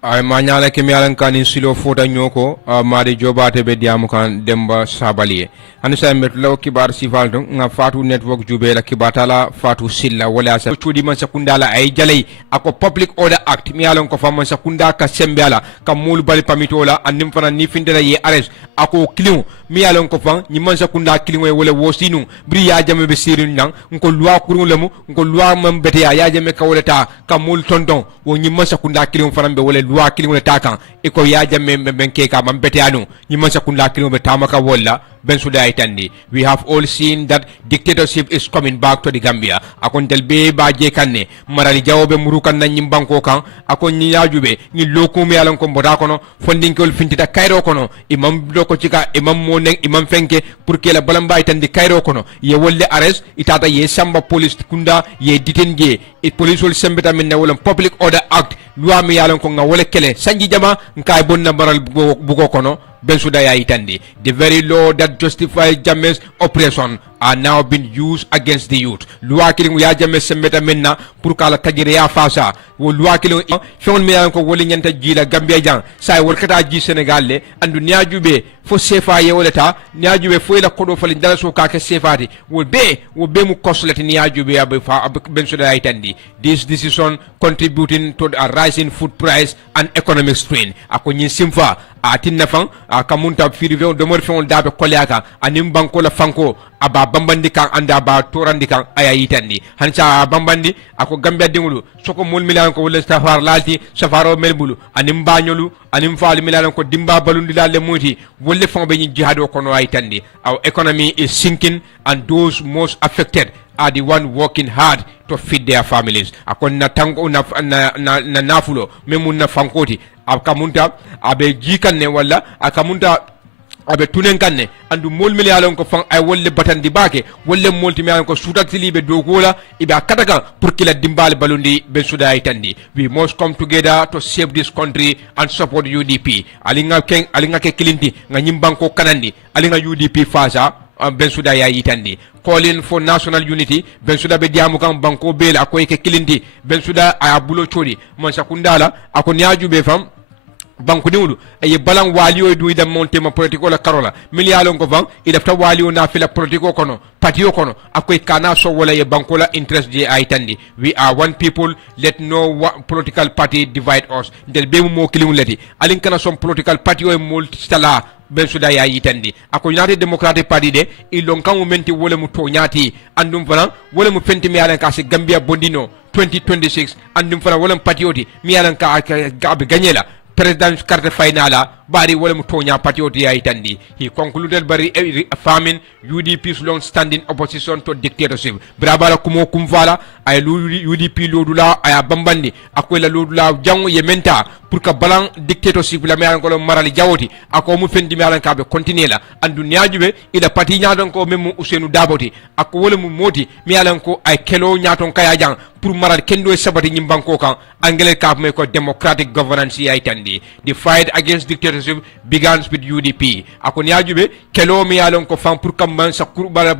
ay ma nyala ke mi yala kan silo fota nyoko made jobate be diamu kan Demba Sabali anu sa met law kibar sifal don nga fatu network jube la kibata la fatu silla wala sa chudi man sakunda la ay jalay ako public order act mi yalon ko fam sakunda ka sembela ka mul bal pamitola andim fana ni findela ye arrest ako client mi yalon ko fam ni man sakunda client wala wosinu bri ya jame be sirin nang ko loi kurulemu ko loi mam bete ya jame ka wala ta ka mul tonton wo ni man sakunda client fana be wala loi client ta kan e ko ya jame ben ke ka mam bete anu ni man sakunda client be tamaka wala Ben Suda Itandi. We have all seen that dictatorship is coming back to the Gambia. Akon telbe ba je kanne marali jawobe murukan na nyimbanko kan akon nyajube ni lokume alan ko boda kono fondinkol fintita kayro kono imam loko cika imam monen imam fenke pour que la balamba Itandi kayro kono ye wolle arrest itata ye samba police kunda ye ditenje e police wol sembeta min na wolam public order act loi mi yalan ko nga wole kele sanji jama nkay bonna maral bugo kono Ben Suda Itandi. The very law that justifies Jammeh's oppression are now being used against the youth. Loi killing ya Jammeh sembeta menna pour kala kajire ya fasa wo loi killing fon mi ko woli nyanta jila Gambia jang say wor kata ji Senegal le andu niajube fo sefa ye woleta niajube fo la kodo fali dala so ka ke sefati wo be mu kosleti niajube abe fa Ben Suda Itandi. This decision contributing to a rising food price and economic strain ako nyin simfa atin nafang kamunta firive do mor fon dabe kolyaka anim banko la fanko aba bambandi kan anda ba torandi kan aya yitandi hanca bambandi ako gambia dingulu soko mol milan ko wala safar lalti safaro melbulu anim bañolu anim faali milan ko dimba balundi lalle muti wolle fon be ni jihado kono ay tandi our economy is sinking and those most affected are the one working hard to feed their families akon na tango na nafulo memun na fankoti akamunta abe jikanne wala akamunta abe tunen kanne andu mol milyalon ko fan ay wolle batandi bake wolle molti mi ko sutatili be dogola ibe akataka pour kila dimbal balundi be suda ay tandi we must come together to save this country and support UDP alinga ke kilinti nga nyimbanko kanandi alinga UDP fasa ben suda ya yitandi calling for national unity ben suda be diamu kan banko bel akoy ke kilindi ben suda aya bulo chodi mon sakundala akon yaajube fam banku diwlu ay balan waliyo du ida monte ma politiko la karola miliyalon ko van ida ta waliyo na fila politiko kono patio kono akoy kana so wala ye banko la interest je ay tandi we are one people let no political party divide us del be mo kilim lati alin kana som political party o multistala ben suda ya yitandi ako United Democratic Party de ilon kan menti wala mu to nyati andum fana wala mu fenti mi alan ka se Gambia bondino 2026 andum fana wala patioti mi alan ka gabe ganyela president carte finala bari wala mu tonya patriot ya itandi he concluded bari famine UDP's long standing opposition to dictatorship brabala kumo kumfala ay UDP lodula ay bambandi akola lodula jango yementa pour que balan dictatorship la meyan ko marali jawoti ako mu fendi meyan ka be continuer la andu nyajube ila pati nyaadon ko memu Usenu Daboti ako wala mu moti meyan ko ay kelo nyaaton kaya jang pour maral kendo sabati nyimbanko kan anglais ka me ko democratic governance ya itandi the fight against dictatorship begins with UDP ako nyajube kelo meyan ko fam pour kam man sa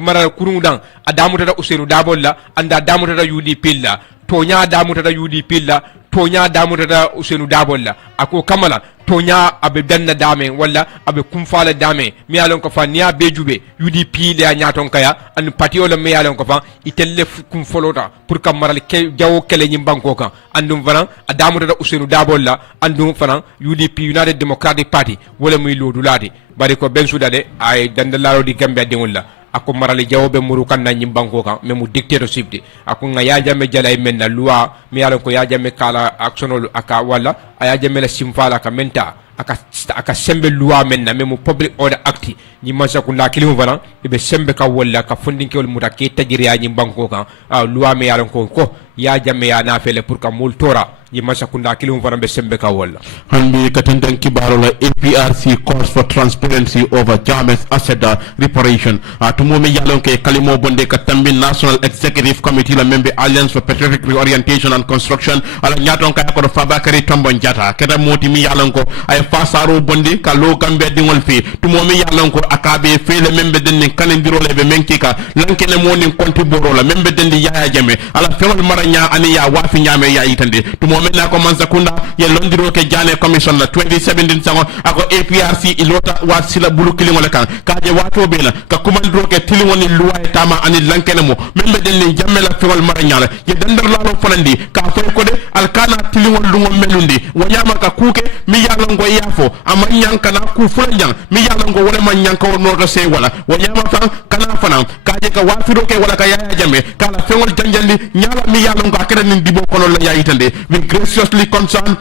maral kurundan adamu tada Usenu Dabolla anda adamu tada UDP la tonya adamu tada UDP la tonya damu tada Usenu Dabolla ako kamala tonya abe danna dame wala abe kumfala dame mi alon ko fa niya bejube UDP le nyaton kaya an patio le mi alon ko fa itelle kum folota pour kam maral ke jawo kele nyim banko kan andum fana adamu tada Usenu Dabolla andum fana UDP United Democratic Party wala muy lodulade bari ko ben sudade ay dandalaro di Gambia dingulla ako marali jawobe muru kan na nyimbanko kan memu dictatorship de ako nga ya jame jalay men na loi mi yalon ko ya jame kala actionol aka wala aya jame la simfala ka menta aka sembe loi men na memu public order act ni mansa ko la kilimu bana be sembe ka wala ka fundinke wol muta ke tajiri ya nyimbanko kan loi mi yalon ko ya jame ya na fele pour ka mul tora ni mansa ko la kilimu bana be sembe ka wala hanbi katantan kibaro la APRC calls for transparency over James asset reparation tumomi yalon ke kalimo bonde ka tambi National Executive Committee la membe Alliance for Patriotic Reorientation and Construction ala nyaton ka ko Fabakary Tombong Jatta keda moti mi yalon ko ay fasaro bonde ka lo Gambia dingol fi tumomi yalon ko akabe fele membe den kanendiro lebe menkika lankene moni konti boro la membe den Yaya Jammeh ala fewal maranya ani ya wafi nyame ya itande tumomi na ko manzakunda ye londiro ke jane commission la 2017 sango ako APRC ilota wa sila bulu kilingo le kan kaje wato bela ka kumandro ke tiliwoni luwa tama ani lankene mo membe den Jammeh la fewal maranya la ye dandar lalo fonandi ka fay ko de alkana tiliwon lungo melundi wanyama ka kuke mi yalongo yafo amanyanka na ku fulanjang mi yalongo wala manyanka wono do sey wala wanyama fa kana fana kaje ka wafiro ke wala ka Yaya Jammeh kala fewol janjandi nyala mi yalongo akere nin dibo kono la yayitande we graciously concerned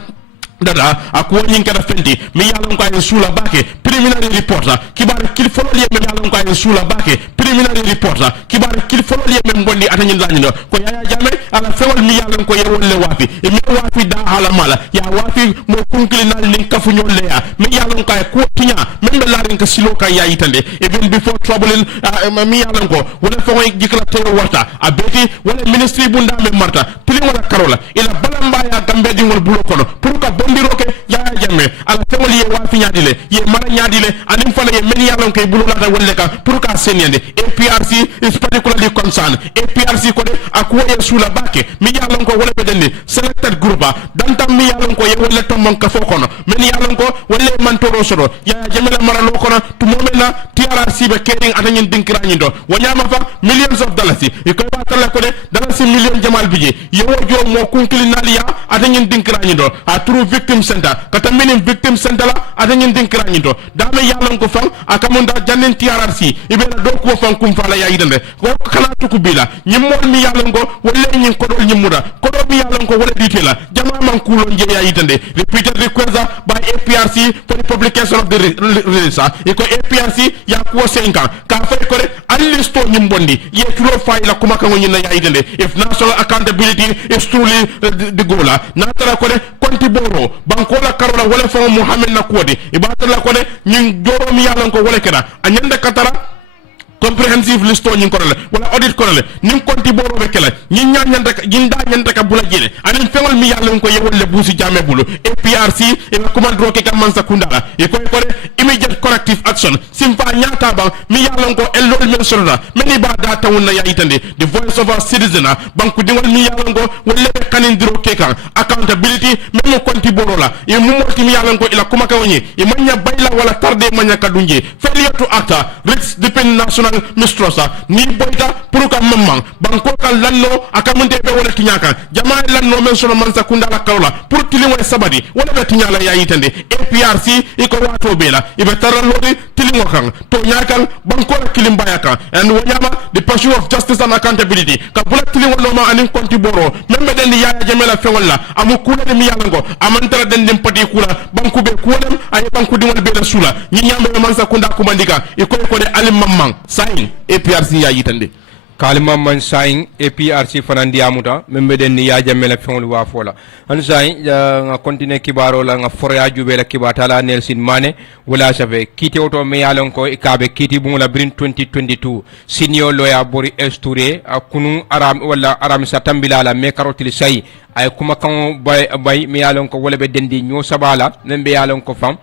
dada akuwa nyinkata fenti mi yalon ko ay sula bake preliminary report kibar kil folo liye mi yalon ko ay sula bake preliminary report kibar kil folo liye men bondi atanyin lañino ko Yaya Jammeh ala fewal mi yalon ko yewolle wafi e mi wafi da hala mala ya wafi mo kunkilinal nin kafu nyolle ya mi yalon ko ay ko tinya membe larin ka silo ka yayitande even before troubling mi yalon ko wala fo jikla teyo warta abeti wala ministry bunda me marta pili wala karola ila balamba ya gambe dingol bulo kono pour ka bondiroke Yaya Jammeh ala fewol ye wafi nyaadile ye mara nyaadile anim fala ye men yalon kay bulu lata wolle ka pour ka senyande APRC is particularly concerned APRC ko de akwa ye sula bake mi yalon ko wala bedende selected group dantam mi yalon ko ye wolle tombon ka fokono men yalon ko wolle man toro soro Yaya Jammeh la mara lo kono to momena TRC be kering atanyin dinkirani do wanyama fa millions of dollars e ko batala ko de dalasi million jamal biji ye wojo mo kunkili naliya atanyin dinkirani do a true victim center kata minin victim center la atanyin din kranito dame yalan ko fam akamunda jannen TRRC ibena do ko fam kum fala ya yidande ko kana tuku bila nyimmol mi yalan ko wala nyin ko do nyimmuda ko do mi yalan ko wala ditela jama man kulo nje ya yidande repeated request by APRC for the publication of the release iko APRC ya ko 5 ans ka fay ko re alisto nyimbondi ye tulo fayla kuma kan woni na ya yidande if national accountability is truly the goal na tara ko de konti boro bankola karola wala fa Muhammad na kodi ibatala ko de nyin joro mi yalan ko wala keda anyanda katara comprehensive list on ko wala audit ko nim konti boro be kala nyin nyanda jinda nyanda ka bula jile anin fengol mi yalan ko yewol le busi jame bulu APRC e commando ke kam mansa kundala e ko immediate corrective action simfa nyata ba mi yalan ko elol men sorda meni ba data wonna ya itande the voice of our citizen banku dingol mi yalan ko wala be kanin diro ke kan accountability memo konti boro la e mumoti mi yalan ko ila kuma ka woni e manya bayla wala tarde manya kadunje failure to act risks depend national mistrosa ni boyta pour ka mamman banko kan lanno akamunte be wala tinyaka jamaa lanno men sono mansa kundala kawla pour tilingo sabadi wala be tinyala ya itande APRC iko wato bela ibe taralodi tilingo kan to nyakan banko la kilimbaya kan and wanyama the pursuit of justice and accountability ka bula tilingo no ma anin konti boro membe den ya jamela fengolla amu kula de mi yalango amantara den dem pati kula banku be kulam ay banku dingol be la sula ni nyambe mansa kunda kumandika iko ko de alim mamman sain APRC ya yitande kalima man sain APRC fanandi amuta membe den ya jamela fengol wa fola an sain nga continue kibaro la nga forya jube la kibata la Nelson Mane wala save kiti auto me yalon ko ikabe kiti bumula brin 2022 senior lawyer Bori Esture kunu aram wala aram satambila la me karotili sai ay kuma kan bay me yalon ko wala be dendi nyo sabala membe yalon ko fam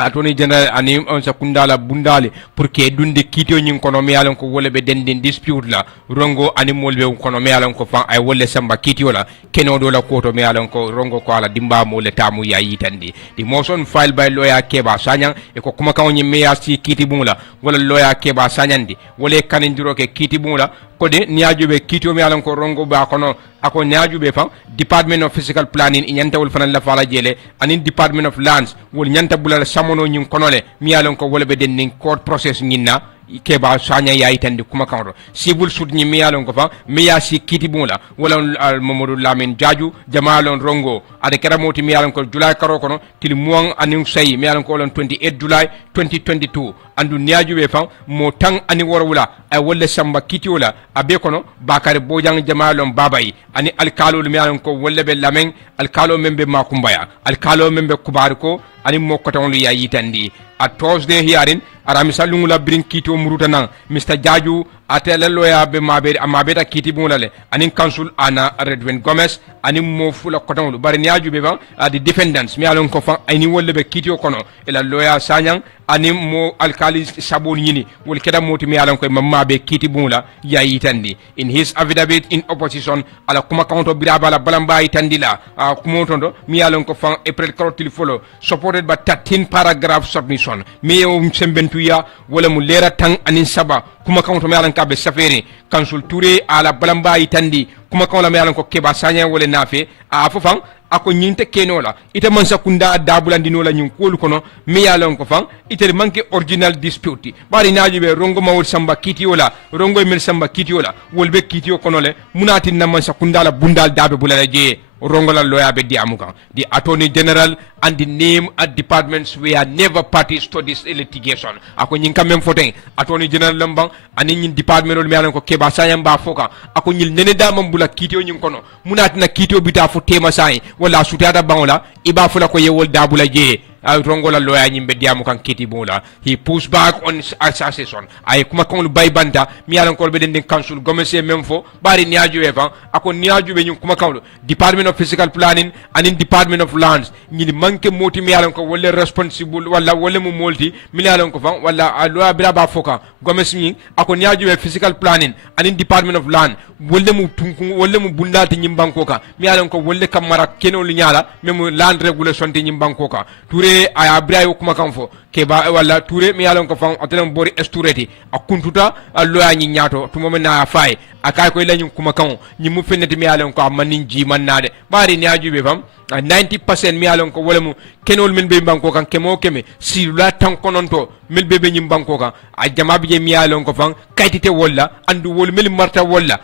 attorney general ani on sakundala bundale pour que dunde kito nyin kono mi yalon ko wole be dendin dispute la rongo ani molbe kono mi yalon ko fa ay wolle samba kito la keno do la koto mi yalon ko rongo ko ala dimba mo le tamu ya yitandi the motion filed by lawyer Keba Sanyang e ko kuma kan nyi me ya si kiti bumula wala lawyer Keba Sanyandi wole kanindiro ke kiti bumula kode niajube kito mi yalon ko rongo ba kono ako niajube fa department of physical planning inyanta wol fanan la fala jele anin department of lands wol nyanta bulala samono nyin konole mi yalon ko wala be den nin court process nyinna Keba Sanya ya itandi kuma kanro sibul sud ni mi yalon ko fa mi ya si kiti bula wala Mamadou Lamin Jaju jamalon rongo ade karamoti mi yalon ko July karo kono til muang anin say mi yalon ko lon 28 July 2022 andu niajube fa mo tang ani worwula ay wolle samba kiti wala abe kono bakare bojang jamalon babay ani alkalo mi yalon ko wolle be lamen alkalo membe makumbaya alkalo membe kubar ko ani mo koton ya yitandi a Thursday hearing aramisa lungula bring kiti o muruta nan Mr. Jaju atela loya be mabeta kiti bunale anin council ana Redwin Gomez anin mo fula koton bari niaju be ban the defendants mi alon ko fa ani wolle be kiti o kono ila loya Sanyang anin mo alkali sabon yini wol keda moti mi alon ko mamma be kiti bunla ya yitandi in his affidavit in opposition ala kuma counto biraba la balamba yitandila kuma tondo mi alon ko fa April karotil follow supported by 13 paragraph submission mi sembentuya wala mu lera tang anin saba kuma kan to me alan kabe saferi kansul touré ala balamba yitandi kuma kan la me alan ko Keba Sanya wala nafe a fofan ako nyinte kenola ite man sakunda dabulandi no la nyun kolu kono mi alan ko fan ite manke original dispute bari naaji be rongo mawol samba kiti wala rongo mel samba kiti wala wolbe kiti o kono le munati na man sakunda la bundal dabe bulala je rongola lawyer be diamuka the attorney general and the name and departments were never parties to this litigation ako nyin kamem foten attorney general lambang ani nyin department mi alan ko Keba Sanya ba foka ako nyil nene da mambula kitio nyin kono munati na kitio bita fu tema sai wala sutada bangola iba fula ko yewol dabula je rongola lawyer nyimbe diamu kan kiti bola he pushed back on his accusation ay kuma kon bay banda mi alan ko be den council gomese memfo bari niaju eva ako niaju be nyum kuma kawlo department of physical planning and in department of lands nyini manke moti mi alan ko wolle responsible wala wolle mu molti mi alan ko fan wala lawyer bira ba foka gomese mi ako niaju be physical planning and in department of land wolle mu tunku wolle mu bundati nyimbanko ka mi alan ko wolle kamara kenol nyala memu land regulation ti nyimbanko ka ture aya brayo kuma kan fo keba wala Touré mi yalon ko fam atelem bori estureti akuntuta loya nyi nyato to momen na fay akay ko lañu kuma kan ñi mu fenati mi yalon ko manin ji mannade bari ni ajube fam 90% mi yalon ko wala mu kenol men be banko kan kemo keme si la tan kononto mel be be nyim banko kan a jama bi mi yalon ko fam kaytite wala andu wol mel marta wala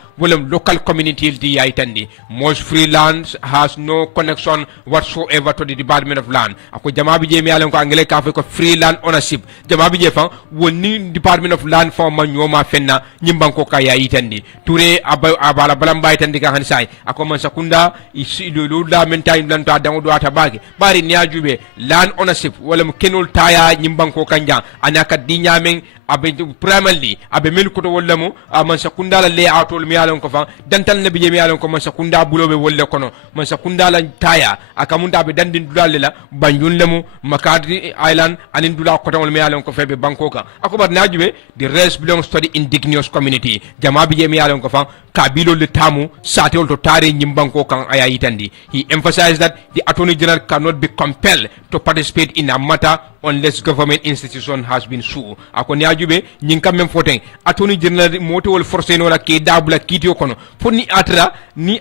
local community di yaitandi most freelance has no connection whatsoever to the department of land ako jama bi mi yalon ko anglais ka fa ko freelance ownership jama bi fam woni department of land fa ma nyoma fenna nyim banko ka yaitandi Touré abala balamba itandi ka hansai ako man sakunda isi lo la mentay lanta dango do ata bagi bari ni ajube land ownership wala mu kenol taya nyimbanko kanja anaka dinyamen abe primarily abe mel ko to wala mu man sakunda la layout mi yalon ko fa dantal nabi mi yalon ko man sakunda bulobe wolle kono man sakunda la taya akamunda be dandin dulale la banjun lemu makadri island anin dula ko tawol mi yalon ko febe banko ka akobar najube the rest belongs to the indigenous community jama bi mi yalon ko fa kabilo le tamu satewol to tare nyimbanko kan aya yitandi. He emphasized that the Attorney General cannot be compelled to participate in a matter unless government institution has been sued. Akoni ajube nyinka mem foten Attorney General moto wol forcé no la ke dabula kitio kono fo ni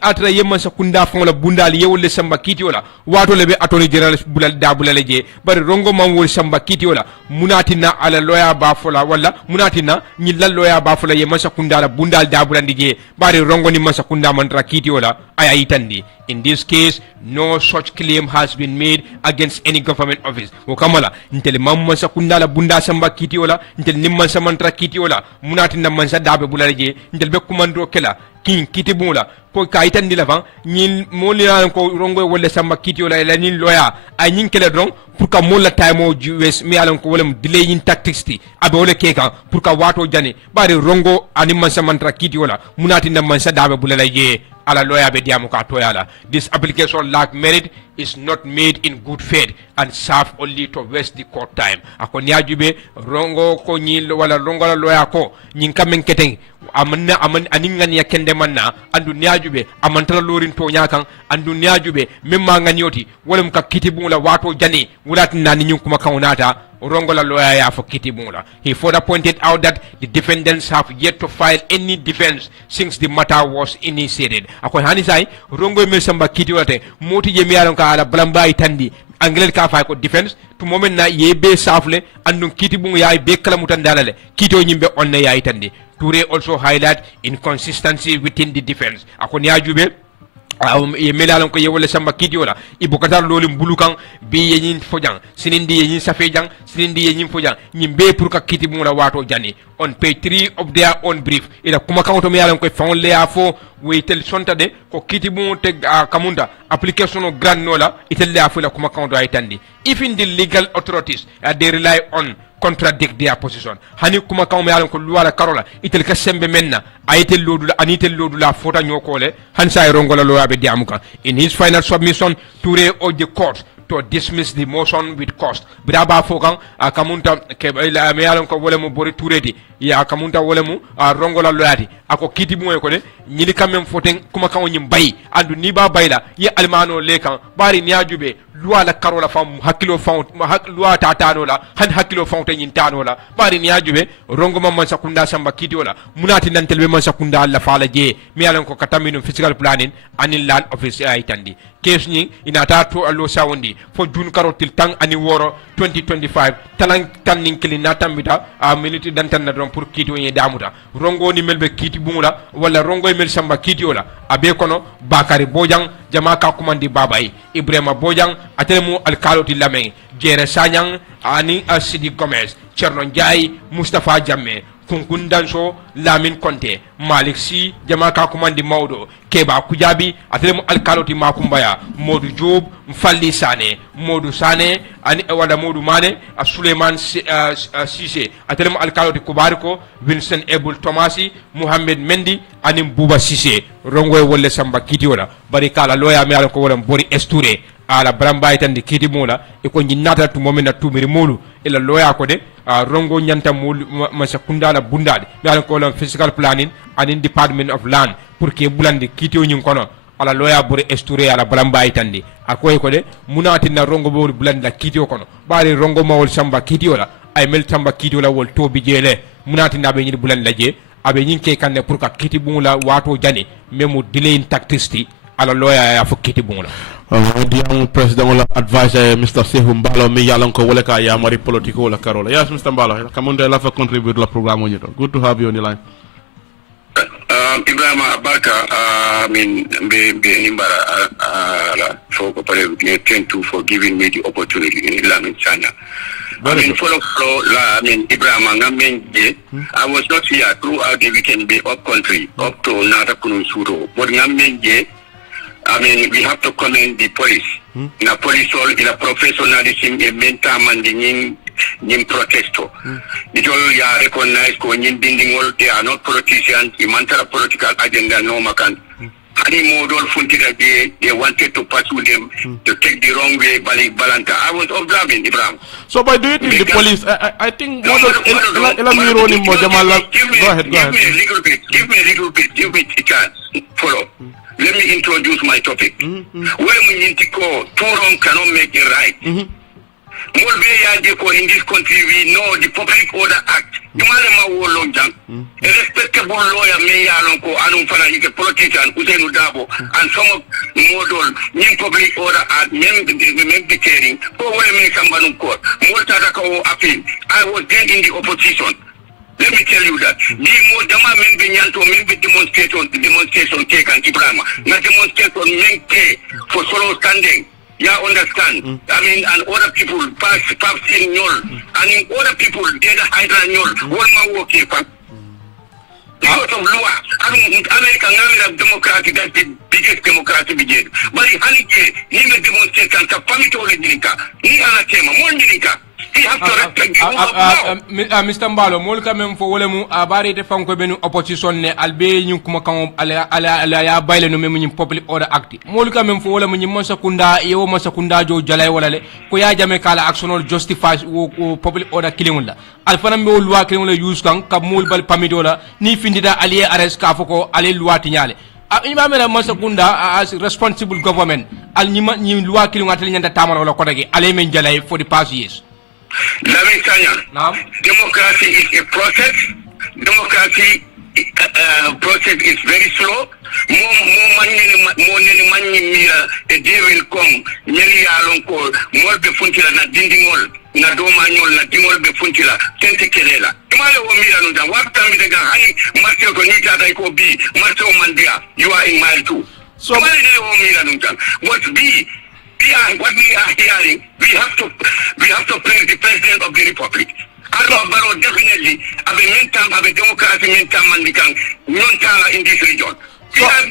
atra yemma sakunda fon la bundal yewol le samba kitio la wato lebe Attorney General bulal dabula leje bari rongo mam wol samba kitio la munatina ala lawyer ba fola wala munatina nyilla lawyer ba fola yemma sakunda la bundal dabula ndije bari rongo ni masakunda mantra kitio la aya itandi. In this case, no such claim has been made against any government office. Wakamala, until Mamma Sakunda la Bunda Samba Kitiola, until Nimman Samantra Kitiola, Munati Namansa Dabe Bulaje, until Bekumando Kela, King Kitibula, po Kaitan Dilavan, Nin Molia ko Rongo Wole Samba Kitiola, Lanin Loya, I nin Keledron, Puka Mola Time US, Mialan Kolem, delaying tactics, Abole Keka, Puka Wato Jani, Bari Rongo, Animan Samantra Kitiola, Munati Namansa Dabe Bulaje. Ala lawyer be diamu ka toyala. This application lack merit, is not made in good faith and serve only to waste the court time. Ako niajube rongo ko nyil wala rongo la lawyer ko nyin kamen keteng amanna aninga ni yakende manna andu niajube amantala lorin to nyakan andu niajube memma nganyoti wala mka kitibu la wato jani wulati nani nyum kuma kaunata Rongola lawyer ya for Kitibula. He further pointed out that the defendants have yet to file any defense since the matter was initiated. Ako hanisai rongo me samba Kitibula moti jemi alon ka ala blamba itandi anglel ka fa ko defense to moment na yebe safle andum Kitibungu ya be kala mutandalale kito nyimbe onne ya itandi. Touré also highlight inconsistency within the defense. Ako niajube ye melalon ko yewole samba kidiola ibukatar lolim bulukan be yenin fojang sinindi yenin safejang sinindi yenin fojang nyimbe pour ka kiti mula wato jani on page 3 of their own brief ila kuma kanto me yalan ko fon le afo we tel sonta de ko kiti mu te kamunda application of grand nola itel le afo la kuma kanto ay tandi even the legal authorities they rely on contradict their position hani kuma kaw me yalan ko luwala karola itel ka sembe menna ayitel lodula anitel lodula fota nyokole hansa rongola loyabe diamuka. In his final submission, Touré urged the court to dismiss the motion with cost. Braba fokan akamunta ke me yalan ko wolemu bori Touré ya akamunta wolemu rongola loyati ako kiti mo ko de nyili kamem foten kuma kaw nyim bay andu ni ba bayla ye almano lekan bari niajube loi la karola fam hakilo fam loi tatano la han hakilo fam te nyintano la bari niajube rongo mamman sakunda samba kiti wala munati nantelbe man sakunda alla fala je mi yalan ko katamino physical planning anil land office ay tandi case ni inata to allo sawndi fo jun karotil tang ani woro 2025 talan tan nin kilina tambita a minute dantan na don pour kiti woni damuta rongo ni melbe kiti bumula wala rongo mel samba kiti wala abe kono bakari bojang jama ka kumandi babay Ebrima bojang atelemu alkaloti Lamin Jarra Sanyang ani asidi commerce Cerno Njai Mustafa Jamme Kunkundanso Lamin Konte Malik Si jama ka kumandi Maudo Keba Kujabi atelemu alkaloti Makumbaya Modu Job Mfalli Sane Modu Sane ani wala Modu Mane Suleiman Sise atelemu alkaloti Kubariko Vincent Ebul Tomasi Muhammad Mendi ani Buba Sise rongoy wolle samba kiti wala bari kala loya mi ala ko wala bori esture ala bramba itandi kiti mola e ko nata tu momena tumiri molu ila loya ko de rongo nyanta molu masakunda la bundade mi ala ko wala physical planning and in department of land pour que bulande kiti o nyin kono ala loya buri esture ala balamba itandi akoy ko de munati na rongo bol blanda kitio kono bari rongo mawol samba kitio la ay mel tamba kitio la wol to bi jele munati na be nyi blanda je abe nyi ke kanne pour ka kiti bungula wato jani memu delay tactisti ala loya ya fo kiti bungula diam president wala advisor Mr. Sehu Mbalo mi yalan ko wala ka ya mari politiko wala karola. Yes, Mr. Mbalo, come on, la fa contribute la programme on. Good to have you on the line. Ebrima Barka, I mean, be Nimbara for thank you for giving me the opportunity in Lamin Sanyang. I mean, follow, I mean, Ebrima, I was not here throughout the weekend, be up country, up to Natakunu Suro. But I mean, we have to commend the police. In a police all, in a professionalism, a mental manding in protesto. It all recognized going binding all, they are not politicians, the mental political agenda, no macan. Any model funted they wanted to pursue them to take the wrong way, Balanta. I was observing, Ibrahim. So by doing it, the police, I think go ahead. Give me a little bit, give me a chance. Follow. Let me introduce my topic. When we need to go, two wrong cannot make it right. In this country, we know the Public Order Act. A respectable lawyer, a politician, and some of model, Public Order Act, dictating, I was then in the opposition. Let me tell you that. The more Dama maybe demonstration take and Ibrahima. Not demonstration make for solo standing. Yeah, understand. I mean, and other people pass in Nyol. And in other people, they Hydra Nyol. One man work here. Because of law, American democracy, that's the biggest democracy begin. But in Hanike, he made demonstration, Kapamito Nika, Ni Anatema, Monika. Mr. Mbalo mol ka mem fo wala mu abari te fanko benu opposition ne albe ñu kuma kan ala ya bayle no mem ñu Public Order Act mol ka mem fo wala mu ñu mo sakunda yo mo sakunda jo jalay wala le ko ya jame kala actionol justify wo Public Order killing la al fanam be loi killing la use kan ka mol bal pamido la ni findida allié arrest ka foko ale loi tinyale imamela mo sakunda as responsible government al ñi loi killing atel ñanda tamara wala ko dagi ale men jalay for the past years. Lamin Sanyang, democracy is a process. Democracy process is very slow. More money mira the day will come. Many along call more be funtila na dindingol na doma nyol na dingol be funtila tente kelela. Tomale wo mira no dan what time de gan hani marcho ko ni ta ko bi marcho mandia you are in mile 2. So tomale wo mira no dan what be what we are hearing, we have to praise the President of the Republic. Baro definitely have a democracy Mandinka in this region. We are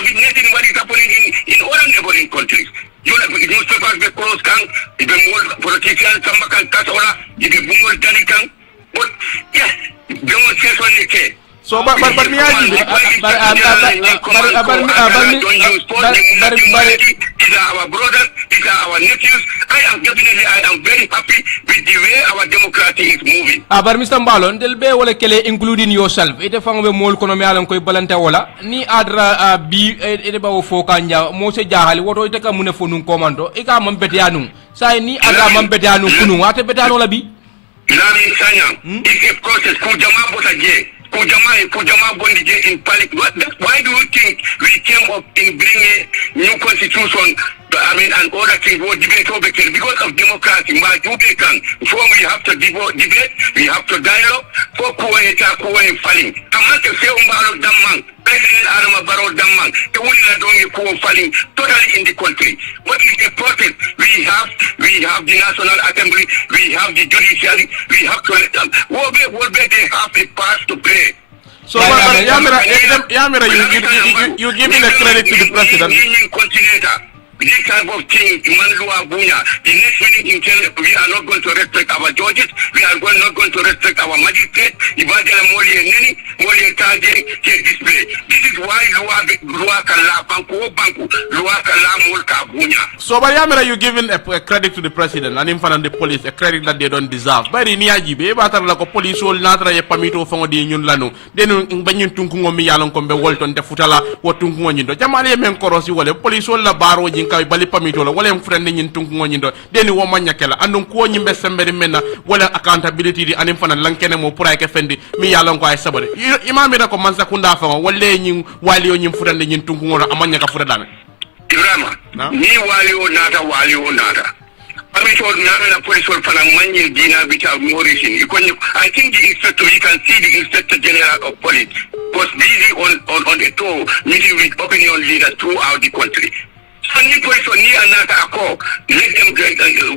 witnessing what is happening in other neighboring countries. You know, newspapers be close kan, the more politicians some can kasora, the more danikan, but yes, demonstration okay. So but me these are our brothers, these are our nephews. I am very happy with the way our democracy is moving. But Mr. Mbalo, del be wala kele including yourself. Ite fangbe mol kono me alan koy balante wala ni adra bi ite ba wo fokanja mo se jahali woto ite ka mune fonun komando e ka mam betianu sai ni aga mam betianu kunu ate betianu la bi Lamin Sanyang, it's a process ku jama bota je Kujama Bondije in panic. Why do you think we came up in bringing new constitution? I mean, and other things were debate because of democracy. Before we have to debate, we have to dialogue. For Kuwait falling. I'm not to say Damang, President Adama Barrow Damang, the one falling totally in the country. What is the process? We have the National Assembly, we have the judiciary, we have to let them. They have a part to play. So, Yamira, you give me the credit to the president. This type of thing, Manlua Bunya, the next meeting we are not going to respect our judges, we are not going to respect our magistrates, Ibadela Moli and Neni, Moli and Taji, display. This is why Lua kala banku loi kala mulka bunya. So but yamera you giving a credit to the president and him and the police a credit that they don't deserve. Bari ni ajibe batar la ko police wol natra ye pamito fongo di ñun lanu denu bañun tunku mi yalon ko be wolton de futala wo tunku ñindo jamale men korosi wala police wol la baro jin kay bali pamito la wala friend ñin tunku ñindo denu wo manyakela andon ko ñimbe semberi menna wala accountability di anim fana lankene mo pour ay ke fendi mi yalon ko ay sabare imam da ko man sakunda fa wala ñin wali yo ñim friend ñin tunku ngoro amanya ka fura dame Ebrima ni wali o nata Pamito na police will fana manyi dina bita morisin. I think the inspector, you can see the inspector general of police was busy on the tour meeting with opinion leaders throughout the country. So ni police or ni another call, let them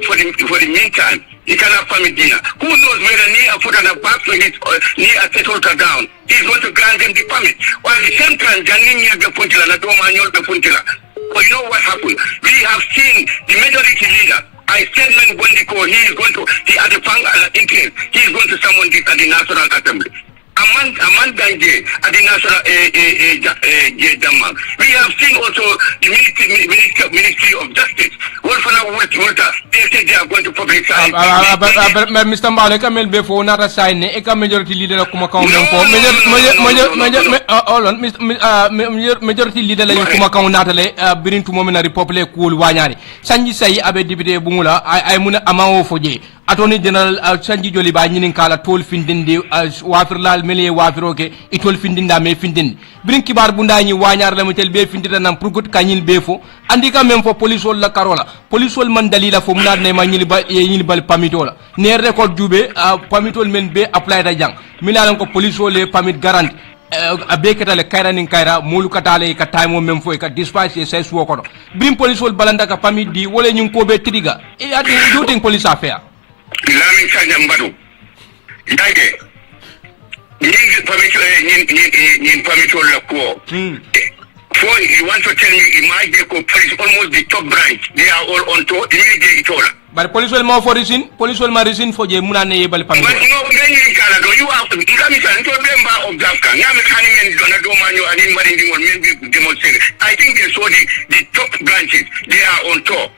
for the meantime. He cannot permit dinner. Who knows whether ni a put on a back to his ni a settled her down. He's going to grant them the permit. While at the same time, Janini the Puntila, na Domaniol the Puntila. But you know what happened? We have seen the majority leader. I statement Gondiko, he is going to, he had a fang interest, he is going to summon this at the National Assembly. Aman Ganje at the National Denmark. We have seen also the Ministry of Justice. They said they are going to publicize. Mr. Mbale, kamel before not a sign, a majority leader kuma majority leader la kuma kaunatale birin to moment republic cool wanyari. Sanji say abe dibide bungula I muna amao foje. Attorney General Sanji Joliba ñinin kala tol findindi wafirlal mele wafiroke itol findinda me findin brin kibar bunda ñi wañar la mutel be findita nam purgut kanyil be fo andika même fo police wol la karola police wol man dalila fo munad ne ma ñil bal pamitola ne record jube pamitol men be apply da jang milalan ko police wol le pamit garanti abe ketale kayra nin kayra molu katale ka time mem fo ka dispatch say suwo ko brin police wol balanda ka pamit di wole ñun ko be triga e ati do think police affair Lamin Sanyang Badu. Yage. Nin permission la ko. For you want to tell me it might be police almost the top branch. They are all on to immediately tola. But police will more for reason, police will more reason for the Munane Yebal Pamito. But no, you have to become a member of Jafka. Now, Mechanic Donadomano and in Marine will demonstrate. I think they saw the top branches. They are on top.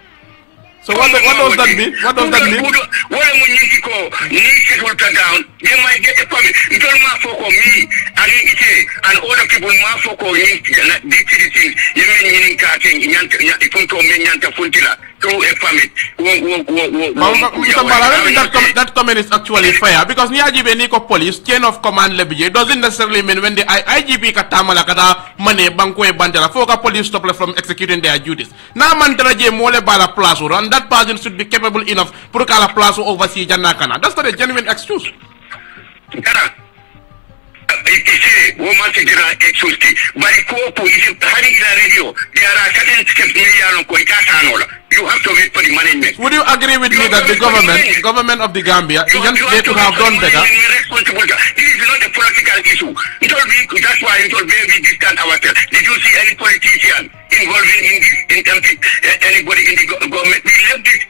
So what does that mean? What does that mean? What am I need to go? Need to hold down. They might get a permit. You don't want for me and other people want for these things. You mean cutting Yanta Funtila through a permit. That comment is actually fair because Niajibe Niko police chain of command lebije doesn't necessarily mean when the IGP katamala kata money banko e bandela foka police stop from executing their duties. Na mandaraje mole bala plazo and that person should be capable enough to call a plazo oversee Janakana. That's not a genuine excuse. Woman to general excuse. But if having in a radio, there are certain steps you have to wait for the management. Would you agree with me that the government of the Gambia, they could have done better? This is not a political issue. That's why it will be distant ourselves. Did you see any politician involving in this, anybody in the government? We left this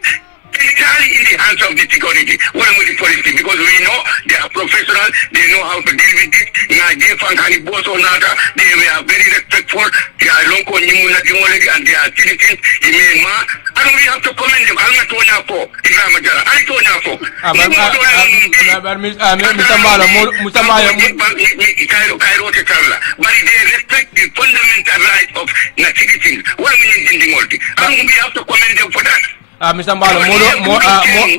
entirely in the hands of the security, with the police, because we know they are professional, they know how to deal with this. They were very respectful, they are local and they are citizens. And we have to commend them. I'm not going for but they respect the fundamental rights of citizens. What we need in the multi. And we have to commend them for that. Mr. Mbalo, Mr. Mbalo,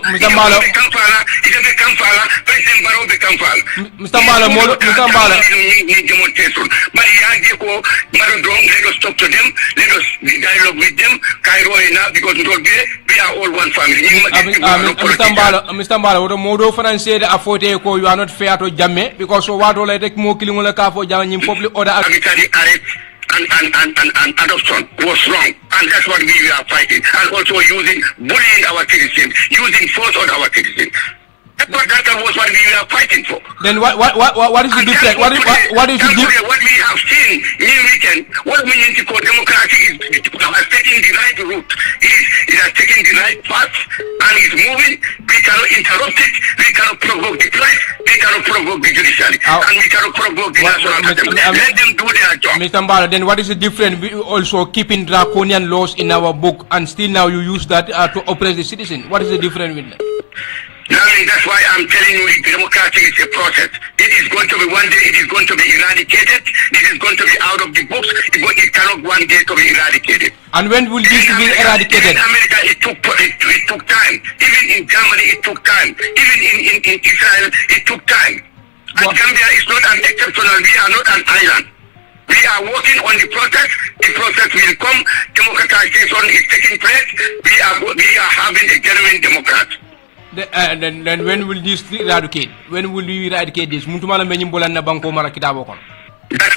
Mr. Mbalo, let us talk to them, let us dialogue with them, because we are all one family. Mr. Mbalo, Modo Francais de Afote ko you are not fair to Jamme because so what all I take more killing on car for Jamme public order. And adoption was wrong, and that's what we are fighting. And also using bullying our citizens, using force on our citizens. That was what we were fighting for. Then what is the difference? What is the difference? What we have seen in weekend, what we need to call democracy is taking the right route. It has taken the right path and is moving. We cannot interrupt it. We cannot provoke the police. We cannot provoke the judiciary. And we cannot provoke the national assembly. Let them do their job. Mr. Mbalo, then what is the difference? We also keeping draconian laws in our book, and still now you use that to oppress the citizen. What is the difference with that? That's why I'm telling you, democracy is a process. It is going to be one day, it is going to be eradicated. It is going to be out of the books. It cannot one day to be eradicated. And when will this be eradicated? In America, it took time. Even in Germany, it took time. Even in Israel, it took time. And Gambia is not an exceptional. We are not an island. We are working on the process. The process will come. Democratization is taking place. We are having a genuine democrat. Then when will this eradicate? When will you eradicate this? That's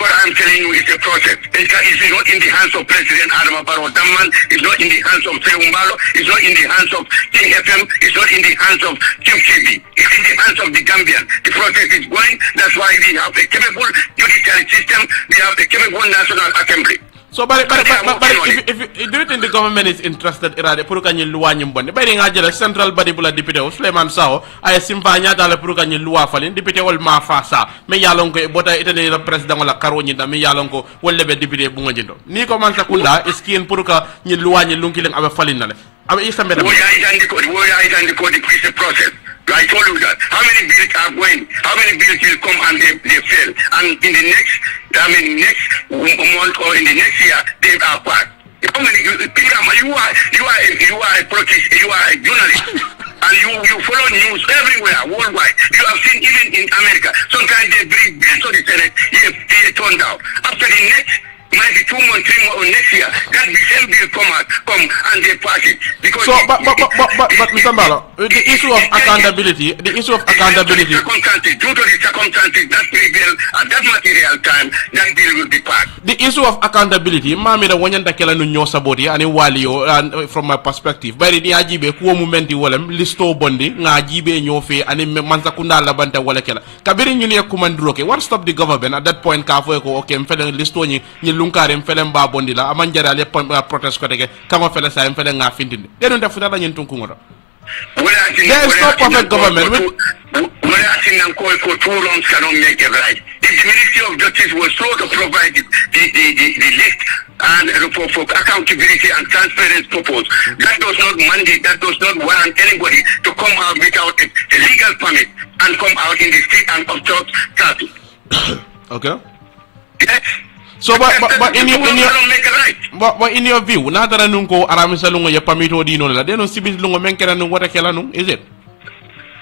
what I'm telling you. It's a process. It's not in the hands of President Adama Barrow Damman. It's not in the hands of Seumbalo. It's not in the hands of King FM. It's not in the hands of King TV. It's in the hands of the Gambian. The process is going. That's why we have a capable judiciary system. We have a capable National Assembly. So, but if do you think the government is interested in the Purukan Lua Nimbon? By the central body bula deputy, Suleiman Sao, I simpanya dala Purukan Lua Falin, deputy old Mafasa, may Yalongo, but I didn't president la Caroni, the may Yalongo, will never deputy Bungajindo. Nico Mansakula is keen Puruka Lua Lunkiling of a Falin. I mean, it's a matter of the code, the process. I told you that. How many bills are going? How many bills will come and they fail? And in the next month or in the next year, they are passed. How many? You are a politician. You are a journalist, and you follow news everywhere worldwide. You have seen even in America. Sometimes they bring bills to the Senate. They turn down. After the next. Might be 2 months, 3 months next year. That the same bill come and they pass it. Because so, but Mr. Mbalo, the issue of accountability, due to the circumstances that prevail at that material time, that bill will be passed. The issue of accountability, mami da wanyanta kela no nyo saboti ani walio from my perspective. Bari ni ajibe kuo momenti wolem listo bondi nga ajibe nyo fe ani manza kunda labanta wala kela. Kabiri nyuni ya kumandroke. What stop the government at that point ka fo ko okay mfele listo ni lunkarem felem ba bondi la amanjara le protest ko tege kama fele sa mfele nga findinde de don defu dara nyen tunku ngoro there is no perfect government when I think and call for 2 wrongs cannot make a right. If the Ministry of Justice was slow to provide the list and for accountability and transparency purpose, that does not mandate, that does not warrant anybody to come out without a legal permit and come out in the street and obstruct traffic. Okay. Yes. So, but in your view, na dara nunko aramisa lungo ya pamito dino la deno sibis lungo menkera nung wata kela nung, is it?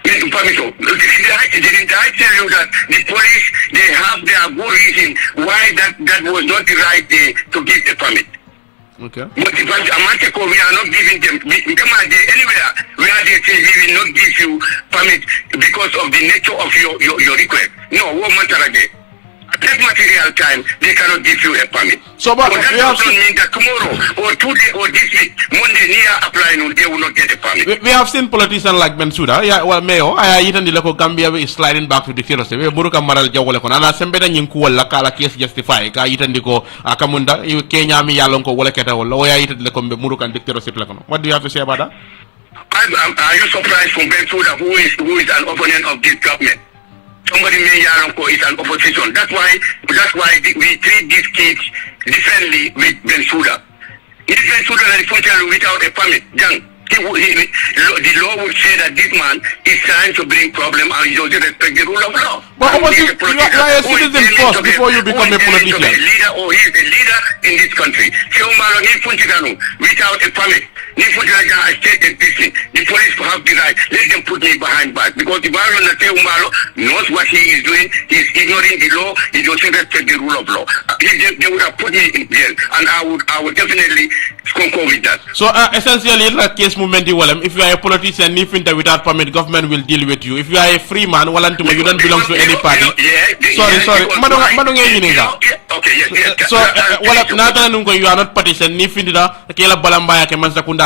Pamito. Didn't I tell you that the police, they have their good reason why that was not the right day to give the permit. Okay. But if Amanteko, we are not giving them, anywhere where they say we will not give you permit because of the nature of your request. No, what matter again? At that material time, they cannot give you a permit. So, but that doesn't mean that tomorrow or today or this week, Monday near applying, they will not get a permit. We have seen politicians like Bensouda, Mayo, I eaten the local Gambia is sliding back to the dictatorship. We Buruka Maral Jawalakon, and I sembeda Yinku Lakala case justify, I eaten the go Akamunda, Kenya mi Yalonko Walaketa, or lawyer eaten the Murukan dictatorship. What do you have to say about that? Are you surprised from Bensouda, who is an opponent of this government? Somebody may Yaronko is an opposition. That's why we treat these kids differently with Bensouda. If Bensouda is functioning without a permit, then the law would say that this man is trying to bring problem and he doesn't respect the rule of law. But you are a citizen first before you become a politician. He is a leader in this country. Without a permit, I stated this thing. The police have the right. Let them put me behind bars. Because the Baron knows what he is doing. He is ignoring the law. He doesn't respect the rule of law. They would have put me in jail. And I would definitely concur with that. So essentially, in that case, if you are a politician, without permit, government will deal with you. If you are a free man, you don't belong to any party. Sorry. Okay, yes. So, you are not partisan.